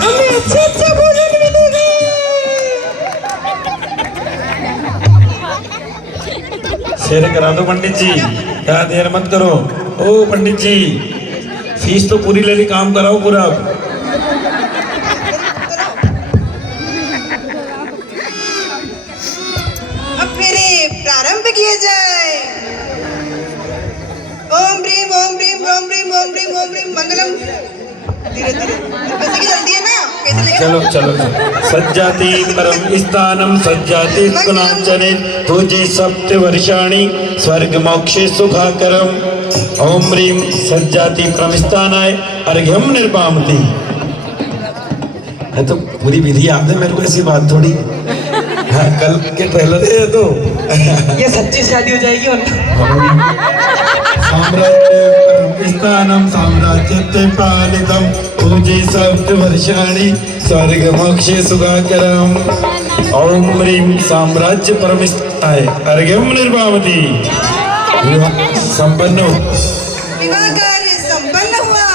हमें अच्छे अच्छे भोजन मिलेगा। शेर करा दो पंडित जी, क्या देर मत करो। ओ पंडित जी, फीस तो पूरी ले ली, काम कराओ पूरा। अब फेरे प्रारंभ किए जाए। ओम ह्रीम ओम ह्रीम ओम ह्रीम ओम ह्रीम ओम ह्रीम मंगलम। धीरे धीरे, वैसे की जल्दी है ना, कैसे लेगा? चलो चलो। सज्जाति परम स्थानम सज्जाति कुलांचने तुझे सप्त वर्षाणि स्वर्ग मोक्षे सुखाकरम। ओम ह्रीम सज्जाति परम स्थानाय अर्घ्यम निर्वामति। तो पूरी विधि याद है मेरे को, ऐसी बात थोड़ी। हाँ, कल के ट्रेलर है तो। ये सच्ची शादी हो जाएगी और साम्राज्य स्थानम साम्राज्यते पालितम पूजे सप्त वर्षाणि स्वर्ग मोक्षे सुखाकरम। ओम ह्रीम साम्राज्य परमिष्ठाय अर्घ्यम निर्वामति। संपन्न हो। विवाह कार्य संपन्न हुआ।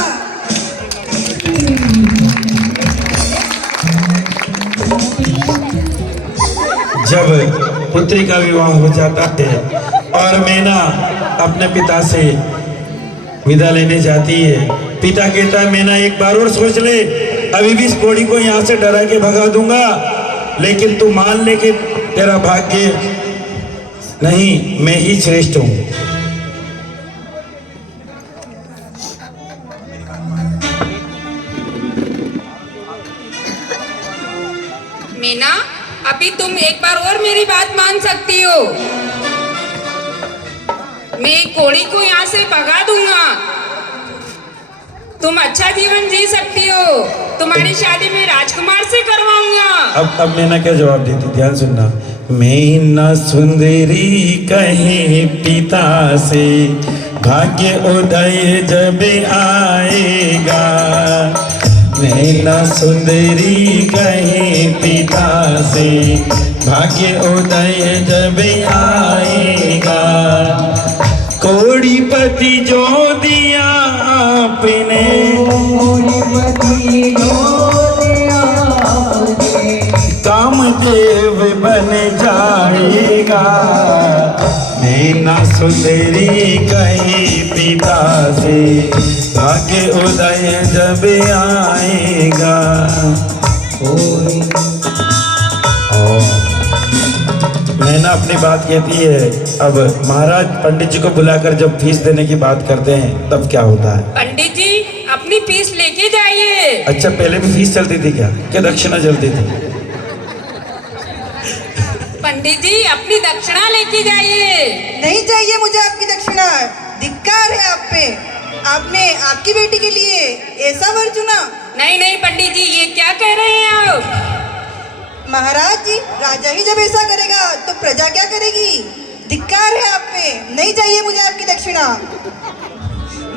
जब पुत्री का विवाह हो जाता है और मैना अपने पिता से विदा लेने जाती है, पिता कहता है मैना एक बार और सोच ले, अभी भी इस कोड़ी को यहाँ से डरा के भगा दूंगा, लेकिन तू मान ले कि तेरा भाग्य नहीं, मैं ही श्रेष्ठ हूँ। मीना, अभी तुम एक बार और मेरी बात मान सकती हो। मैं कोड़ी को यहाँ से भगा दूंगा। तुम अच्छा जीवन जी सकती हो। तुम्हारी शादी मैं राजकुमार से करवाऊंगा। अब मैंने क्या जवाब देती, ध्यान सुनना। मीना सुंदरी कहे पिता से, भाग्य उदय जब आएगा। मीना सुंदरी कहे पिता से, भाग्य उदय जब आएगा। कोड़ीपति जो दिया आपने, कामदेव बन जाएगा। मीना सुंदरी कही पिता से, भाग्य उदय जब आएगा। मैंने अपनी बात कहती है। अब महाराज पंडित जी को बुलाकर जब फीस देने की बात करते हैं तब क्या होता है? पंडित जी अपनी फीस लेके जाइए। अच्छा, पहले भी फीस चलती थी क्या दक्षिणा चलती थी? पंडित जी अपनी दक्षिणा लेके जाइए। नहीं चाहिए मुझे आपकी दक्षिणा। धिक्कार है आप पे। आपने आपकी बेटी के लिए ऐसा वर चुना। नहीं नहीं पंडित जी, ये क्या कह रहे हैं आप? महाराज जी, राजा ही जब ऐसा करेगा तो प्रजा क्या करेगी? धिक्कार है आप पे। नहीं चाहिए मुझे आपकी दक्षिणा।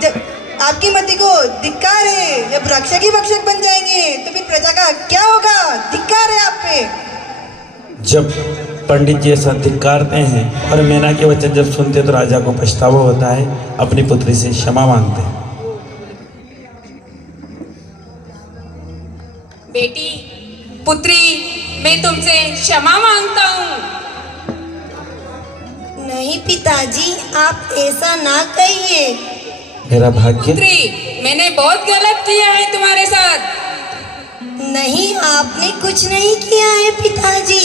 जब आपकी मति को धिक्कार है, जब रक्षक ही भक्षक बन जाएंगे तो फिर प्रजा का क्या होगा? धिक्कार है आप पे। जब पंडित जी ऐसा धिक्कारते हैं और मैना के वचन जब सुनते तो राजा को पछतावा होता है, अपनी पुत्री से क्षमा मांगते हैं। बेटी, पुत्री, मैं तुमसे क्षमा मांगता हूँ। नहीं पिताजी, आप ऐसा ना कहिए। मेरा भाग्य। पुत्री, मैंने बहुत गलत किया है तुम्हारे साथ। नहीं, आपने कुछ नहीं किया है पिताजी।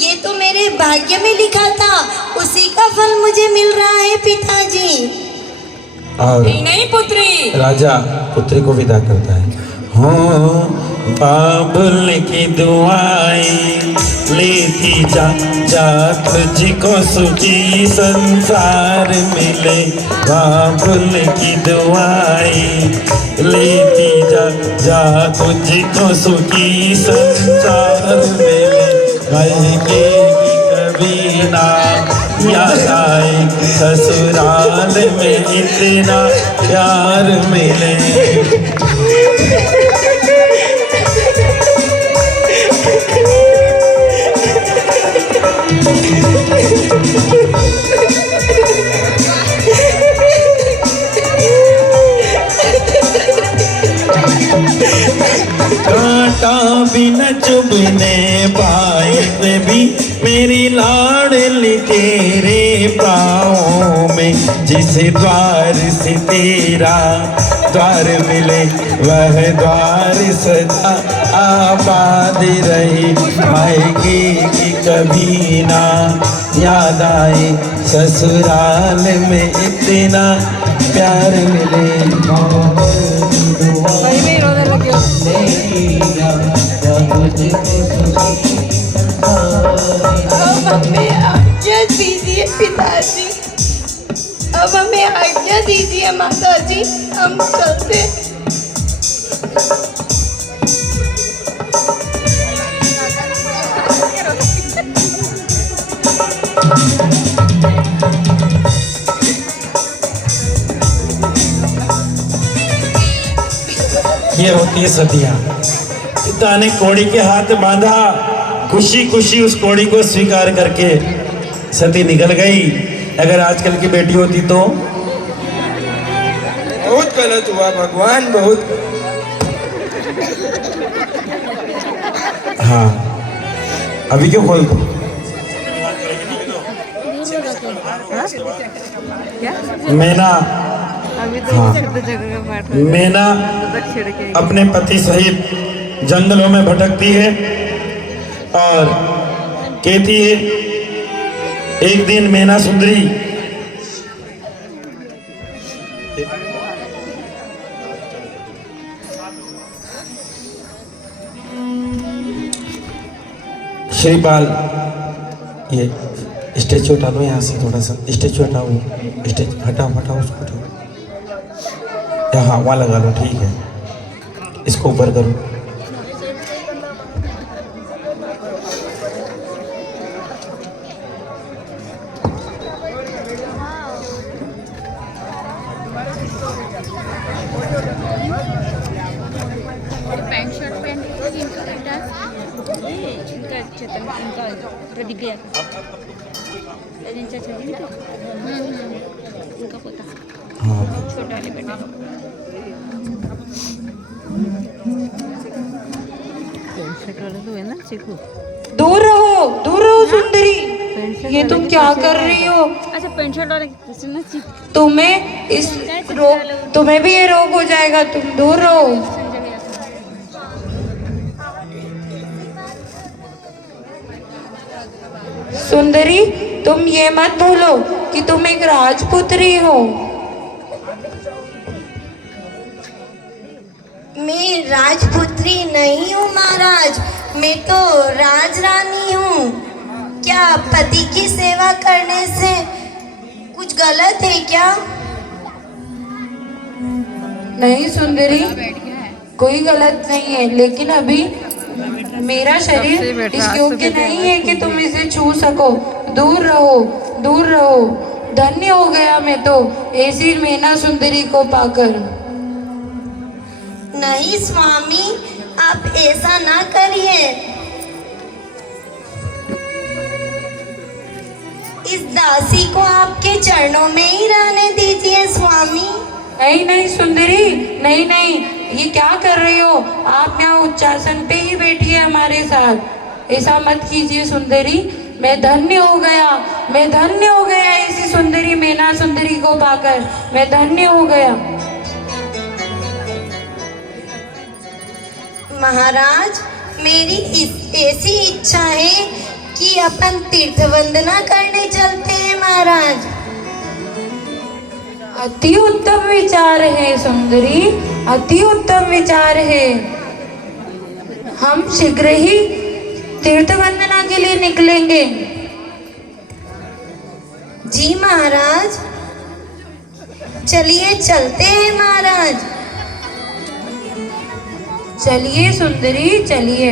ये तो मेरे भाग्य में लिखा था, उसी का फल मुझे मिल रहा है पिताजी। और नहीं नहीं पुत्री। राजा पुत्री को विदा करता है। हो बाबुल की दुआएं लेती जा, जा तुझको सुखी संसार मिले। बाबुल की दुआएं लेती जा, जा तुझको सुखी संसार मिले। कहेंगे कभी ना याद आए, ससुराल में इतना प्यार मिले। कांटा भी न चुभने पाए भी मेरी लाडली तेरे पाँव में। जिस द्वार से तेरा द्वार मिले, वह द्वार सदा आबाद रहे। आएगी कि कभी ना याद आए, ससुराल में इतना प्यार मिले। अब हमें आज्ञा दीजिए पिताजी, अब हमें आज्ञा दीजिए माताजी, हम चलते। ये होती है सतिया। पिता ने कोड़ी के हाथ बांधा, खुशी खुशी उस कोड़ी को स्वीकार करके सती निकल गई। अगर आजकल की बेटी होती तो बहुत गलत हुआ भगवान, बहुत। हाँ, अभी क्यों खोल दो? मैना, हाँ, मैना अपने पति सहित जंगलों में भटकती है और कहती है एक दिन मैना सुंदरी श्रीपाल, ये स्टेचू हटा दो यहाँ से, थोड़ा सा स्टेचू हटाओ, स्टेचू हटाओ उसको हटाओ। हाँ वहाँ लगा लो, ठीक है। इसको ऊपर करो। पैंट शर्ट पहन के इनका बेटा इनका चेतन इनका प्रदीप भैया इनका पोता हाँ छोटा वाले बेटा तो है ना चीकू। दूर रहो सुंदरी, ये तुम क्या कर रही हो? अच्छा पैंट शर्ट वाले ना चीकू, तुम्हें भी ये रोग हो जाएगा, तुम दूर रहो। सुंदरी, तुम ये मत भूलो कि तुम एक राजपुत्री हो। मैं राजपुत्री नहीं हूँ महाराज, मैं तो राजरानी हूँ। क्या पति की सेवा करने से कुछ गलत है क्या? नहीं सुंदरी, कोई गलत नहीं है, लेकिन अभी मेरा शरीर इस योग्य नहीं है कि तुम इसे छू सको। दूर रहो। धन्य हो गया मैं तो ऐसी मैना सुंदरी को पाकर। नहीं स्वामी, आप ऐसा ना करिए। इस दासी को आपके चरणों में ही रहने दीजिए स्वामी। नहीं सुंदरी, नहीं, ये क्या कर रही हो आप? यहाँ उच्चासन पे ही बैठिए हमारे साथ, ऐसा मत कीजिए सुंदरी। मैं धन्य हो गया ऐसी सुंदरी मैना सुंदरी को पाकर, मैं धन्य हो गया। महाराज, मेरी ऐसी इच्छा है कि अपन तीर्थ वंदना करने चलते हैं महाराज। अति उत्तम विचार है सुंदरी, अति उत्तम विचार है। हम शीघ्र ही तीर्थ वंदना के लिए निकलेंगे। जी महाराज, चलिए चलते हैं महाराज। चलिए सुंदरी, चलिए।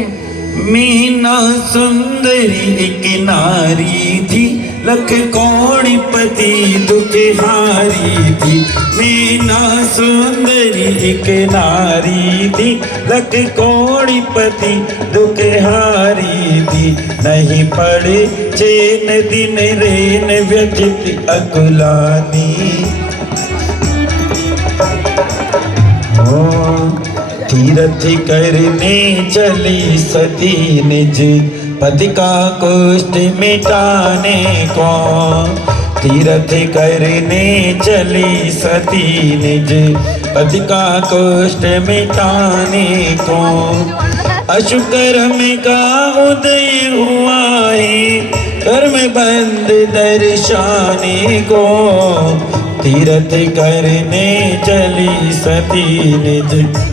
मीना सुंदरी एक नारी थी, लख कौड़ीपति दुखहारी थी। मीना सुंदरी एक नारी थी, लख कौड़ीपति दुखहारी थी। नहीं पड़े चैन दिन रैन व्यथित अकुलानी। तीर्थ करने चली सती निज पति का कुष्ठ मिटाने को। तीर्थ करने चली सती निज पति का कुष्ठ मिटाने को। अशुकर्म का उदय हुआ है, कर्म बंद दर्शाने को। तीर्थ करने चली सती निज।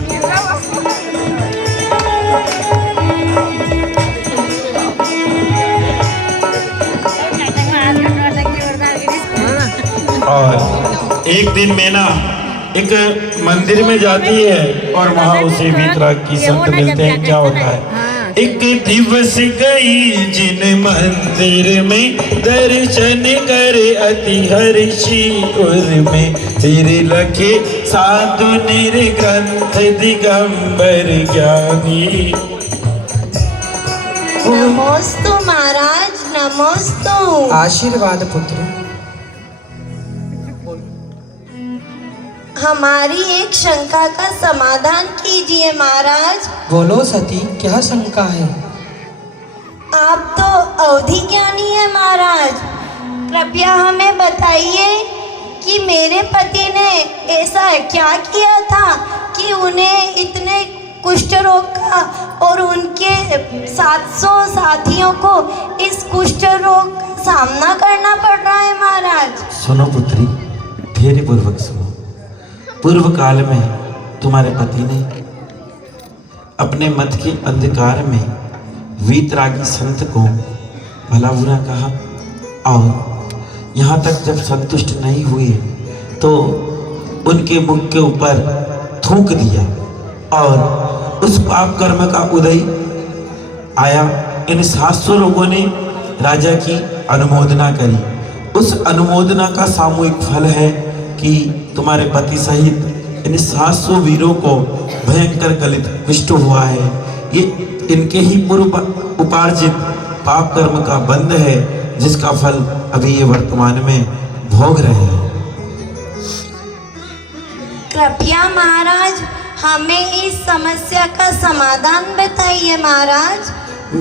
और एक दिन मैना एक मंदिर में जाती है और वहाँ उसे वीतराग की संत मिलते हैं। क्या होता है? एक दिवस गई जिन मंदिर में, दर्शन करे अति हर्षी उर में। सिर लखे साधु निर्ग्रंथ दिगंबर ज्ञानी। नमोस्तु महाराज, नमोस्तु। आशीर्वाद पुत्र। हमारी एक शंका का समाधान कीजिए महाराज। बोलो सती, क्या शंका है? आप तो अवधि ज्ञानी है महाराज, कृपया हमें बताइए कि मेरे पति ने ऐसा क्या किया था कि उन्हें इतने कुष्ठ रोग का और उनके 700 साथियों को इस कुष्ठ रोग का सामना करना पड़ रहा है महाराज। सुनो पुत्री, धैर्य पूर्वक सुनो। पूर्व काल में तुम्हारे पति ने अपने मत के अंधकार में वीतरागी संत को भला बुरा कहा और यहाँ तक जब संतुष्ट नहीं हुए तो उनके मुख के ऊपर थूक दिया और उस पाप कर्म का उदय आया। इन 700 लोगों ने राजा की अनुमोदना करी। उस अनुमोदना का सामूहिक फल है कि तुम्हारे पति सहित इन 700 वीरों को भयंकर गलित कुष्ठ हुआ है। ये इनके ही पूर्व उपार्जित पाप कर्म का बंध है, जिसका फल अभी ये वर्तमान में भोग रहे हैं। कृपया महाराज हमें इस समस्या का समाधान बताइए महाराज।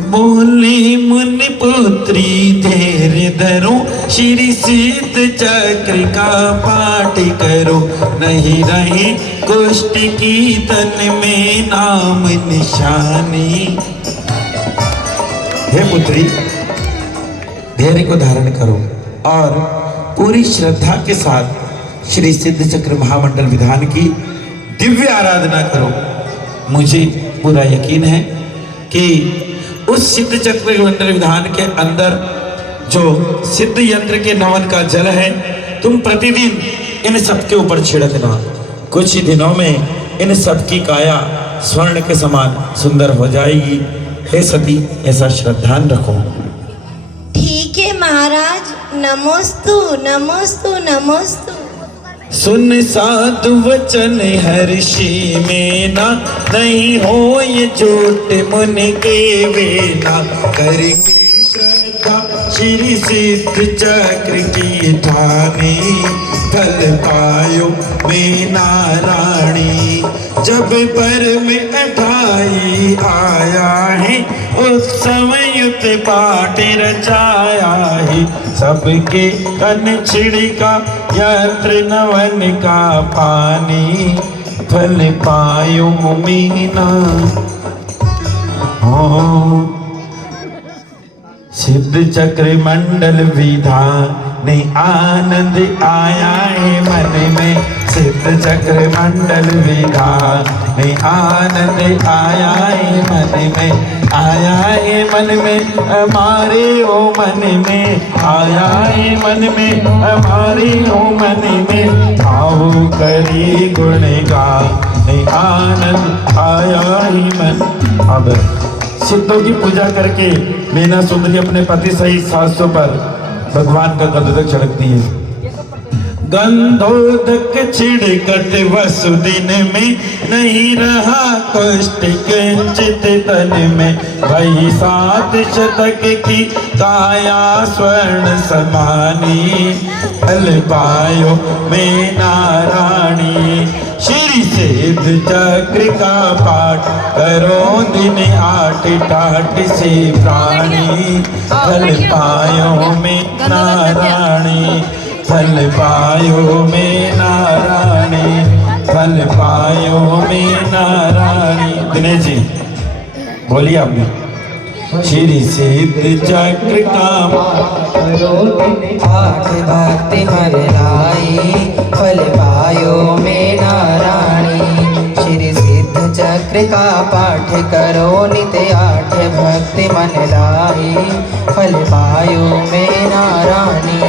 बोले मुनि पुत्री धैर्य धरो, श्री सिद्ध चक्र का पाठ करो, नहीं रहे कुष्ठ की तन में नाम निशानी। हे पुत्री, धैर्य को धारण करो और पूरी श्रद्धा के साथ श्री सिद्ध चक्र महामंडल विधान की दिव्य आराधना करो। मुझे पूरा यकीन है कि उस सिद्ध चक्र मंडल विधान के अंदर जो सिद्ध यंत्र के नवन का जल है, तुम प्रतिदिन इन सब के ऊपर छिड़कना। कुछ ही दिनों में इन सब की काया स्वर्ण के समान सुंदर हो जाएगी। हे सती, ऐसा श्रद्धान रखो। ठीक है महाराज। नमोस्तु नमोस्तु नमोस्तु। सुन साधु वचन हर्षि में ना, नहीं हो ये झूठ मुनि के वेला, करेंगे श्रद्धा श्री सिद्ध चक्र की ठानी, फल पायो में नारायणी। जब पर में 28 आया है, उस समय युत पाठ रचाया है, सबके कन छिड़का यंत्र नवन का पानी, फल पायो मीना। सिद्ध चक्र मंडल विधान आनंद आया है मन में, सिद्ध चक्र मंडल विधान आनंद आया है मन में, आया है मन में हमारे ओ मन में, आया है मन में हमारे ओ मन में, आओ करी गुणगान आनंद आया ही मन। अब सिद्धों की पूजा करके मीना सुंदरी अपने पति सहित 700 पर भगवान का गंधोदक छिड़कती है। गंधोदक छिड़कत वसुदिन में, नहीं रहा कष्ट किंचित तन में, वही 7 शतक की काया स्वर्ण समानी, फल पायो में नारायणी। श्री सिद्ध चक्र का पाठ करो दिन 8 टाट से प्राणी, फल पायो में नारायणी, फल पायो में नारायणी, फल पायो में नारायणी। दिनेश जी बोलिए आपने। श्री सिद्ध चक्र का पाठ भक्ति मन लाई, फल पायो में नारायणी। श्री सिद्ध चक्र का पाठ करो नित्य 8 भक्ति मन लाई, फल पायो में नारायणी।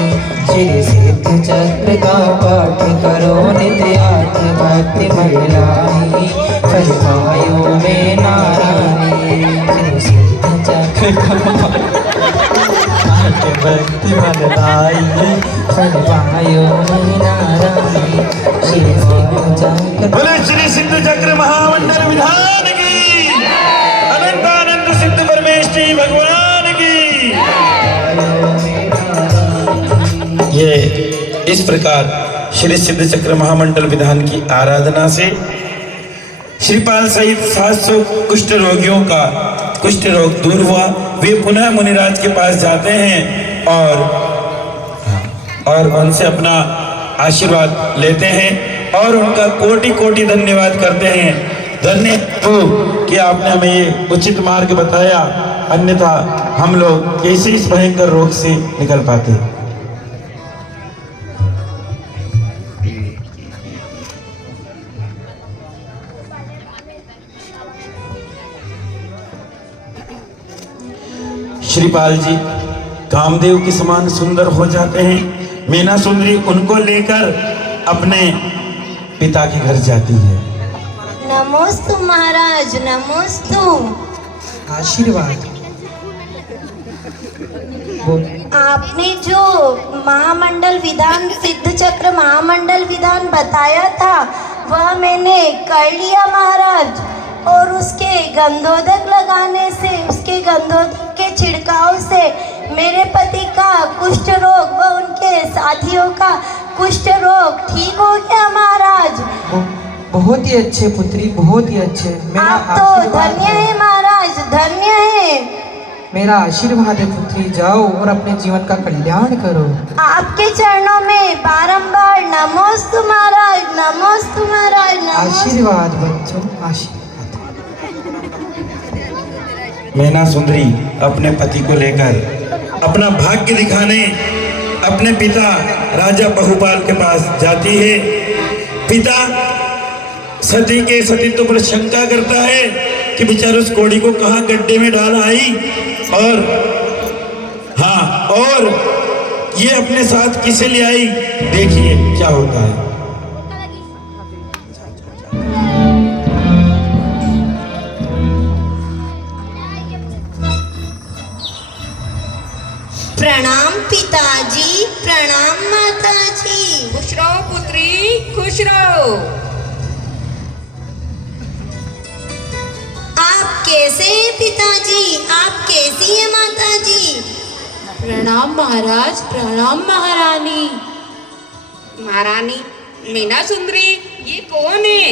श्री सिद्ध चक्र का पाठ करो नित्य 8 भक्ति मन लाई, फल पायो में नारायणी। श्री सिद्ध चक्र का भक्ति मन लाई, फल पायो में नारायणी। श्री सिद्ध चक्र। बोले श्री सिद्ध चक्र महामंडल विधान की, अनंत आनंद सिद्ध परमेश्वरी भगवान की। ये इस प्रकार श्री सिद्ध चक्र महामंडल विधान की आराधना से श्रीपाल सहित 700 कुष्ठ रोगियों का कुष्ठ रोग दूर हुआ। वे पुनः मुनिराज के पास जाते हैं और उनसे अपना आशीर्वाद लेते हैं और उनका कोटि कोटि धन्यवाद करते हैं। धन्य हो कि आपने हमें ये उचित मार्ग बताया अन्यथा हम लोग कैसे इस भयंकर रोग से निकल पाते। श्रीपाल जी कामदेव के समान सुंदर हो जाते हैं। मीना सुंदरी उनको लेकर अपने पिता के घर जाती है। नमोस्तु महाराज, नमोस्तु। आशीर्वाद। आपने जो महामंडल विधान, सिद्ध चक्र महामंडल विधान बताया था वह मैंने कर लिया महाराज। और उसके गंधोदक लगाने से, उसके गंधोदक के छिड़काव से मेरे पति का कुष्ठ रोग व उनके साथियों का कुष्ठ रोग ठीक हो गया महाराज। बहुत ही अच्छे पुत्री, बहुत ही अच्छे। आप तो धन्य है महाराज, धन्य है। मेरा आशीर्वाद है पुत्री, जाओ और अपने जीवन का कल्याण करो। आपके चरणों में बारंबार नमोस्तु महाराज, नमोस्तु महाराज, नमोस्तु। आशीर्वाद बच्चों, आशीर्वाद। मीना सुंदरी अपने पति को लेकर अपना भाग्य दिखाने अपने पिता राजा बहुपाल के पास जाती है। पिता सती के सतीत्व पर शंका करता है कि बेचारे उस कोड़ी को कहाँ गड्ढे में डाल आई, और हाँ, और ये अपने साथ किसे ले आई। देखिए क्या होता है। प्रणाम पिताजी, प्रणाम माताजी। खुश रहो पुत्री, खुश रहो। आप कैसे हैं पिताजी, आप कैसी हैं माताजी? प्रणाम महाराज, प्रणाम महारानी। महारानी मीना सुंदरी, ये कौन है?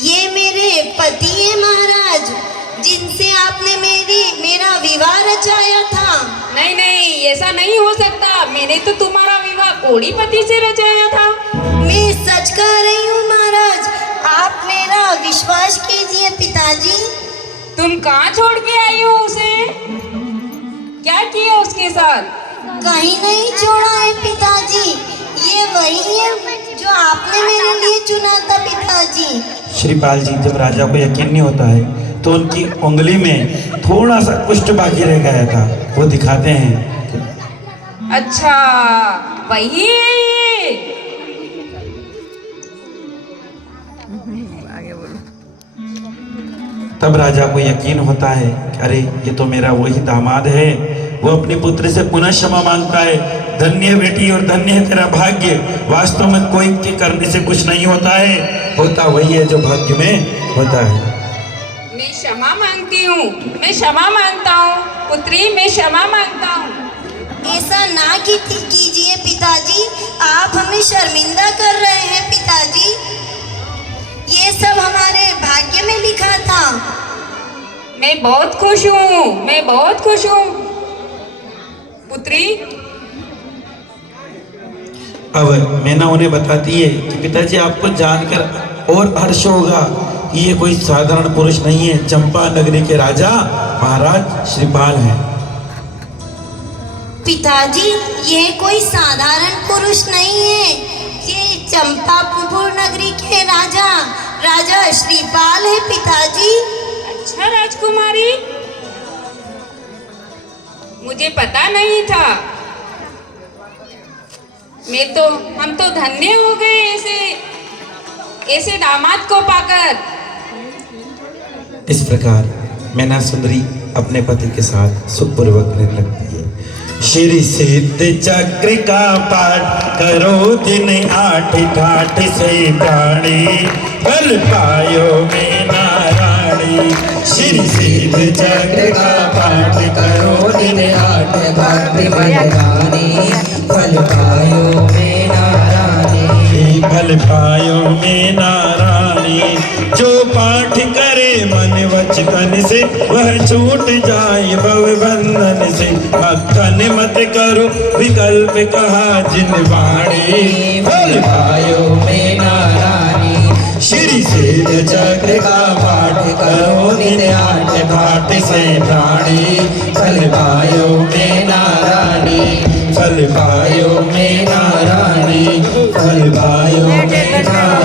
ये मेरे पति हैं महाराज, जिनसे आपने मेरा विवाह रचाया था। नहीं नहीं, ऐसा नहीं हो सकता। मैंने तो तुम्हारा विवाह कोड़ी पति से रचाया था। मैं सच कह रही हूँ महाराज, आप मेरा विश्वास कीजिए पिताजी। तुम कहाँ छोड़ के आई हो उसे? क्या किया उसके साथ? कहीं नहीं छोड़ा है पिताजी, ये वही है जो आपने मेरे लिए चुना था पिताजी। श्रीपाल जी जब राजा को यकीन नहीं होता है तो उनकी उंगली में थोड़ा सा कुष्ठ बाकी रह गया था, वो दिखाते हैं। अच्छा, वही है ये। तब राजा को यकीन होता है कि अरे ये तो मेरा वही दामाद है। वो अपनी पुत्री से पुनः क्षमा मांगता है। धन्य बेटी और धन्य है तेरा भाग्य। वास्तव में कोई के करने से कुछ नहीं होता है, होता वही है जो भाग्य में होता है। मैं क्षमा मांगती हूँ, मैं क्षमा मांगता हूँ पुत्री, मैं क्षमा मांगता हूँ। ऐसा ना कीजिए पिताजी, आप हमें शर्मिंदा कर रहे हैं पिताजी। ये सब हमारे भाग्य में लिखा था। मैं बहुत खुश हूँ, मैं बहुत खुश हूँ पुत्री। अब मीना उन्हें बताती है कि पिताजी आपको जानकर और हर्ष होगा कि ये कोई साधारण पुरुष नहीं है, चंपा नगरी के राजा महाराज श्रीपाल हैं। पिताजी ये कोई साधारण पुरुष नहीं है, ये चंपापुर नगरी के राजा श्रीपाल है पिताजी। अच्छा राजकुमारी, मुझे पता नहीं था। हम तो धन्य हो गए ऐसे दामाद को पाकर। इस प्रकार मीना सुंदरी अपने पति के साथ सुखपूर्वक रहने लगती है। श्री सिद्ध चक्र का पाठ करो दिन 8 ठाठ से प्राणी, फल पायो मीना रानी। श्री सिद्ध चक्र का पाठ करो दिन 8 भक्ति मन रानी, फल पायो मीना रानी। फल पायो मीना रानी। जो पाठ करे मन वचन से वह छूट जाए भव बंधन से। मक्खन मत करो विकल्प कहा जिन वाणी, फल पायो मीना रानी। श्री सिद्ध चक्र का पाठ करो नित आठ भाट से प्राणी फल पायो में नारायणी फल पायो में नारायणी फल पायो में नारायणी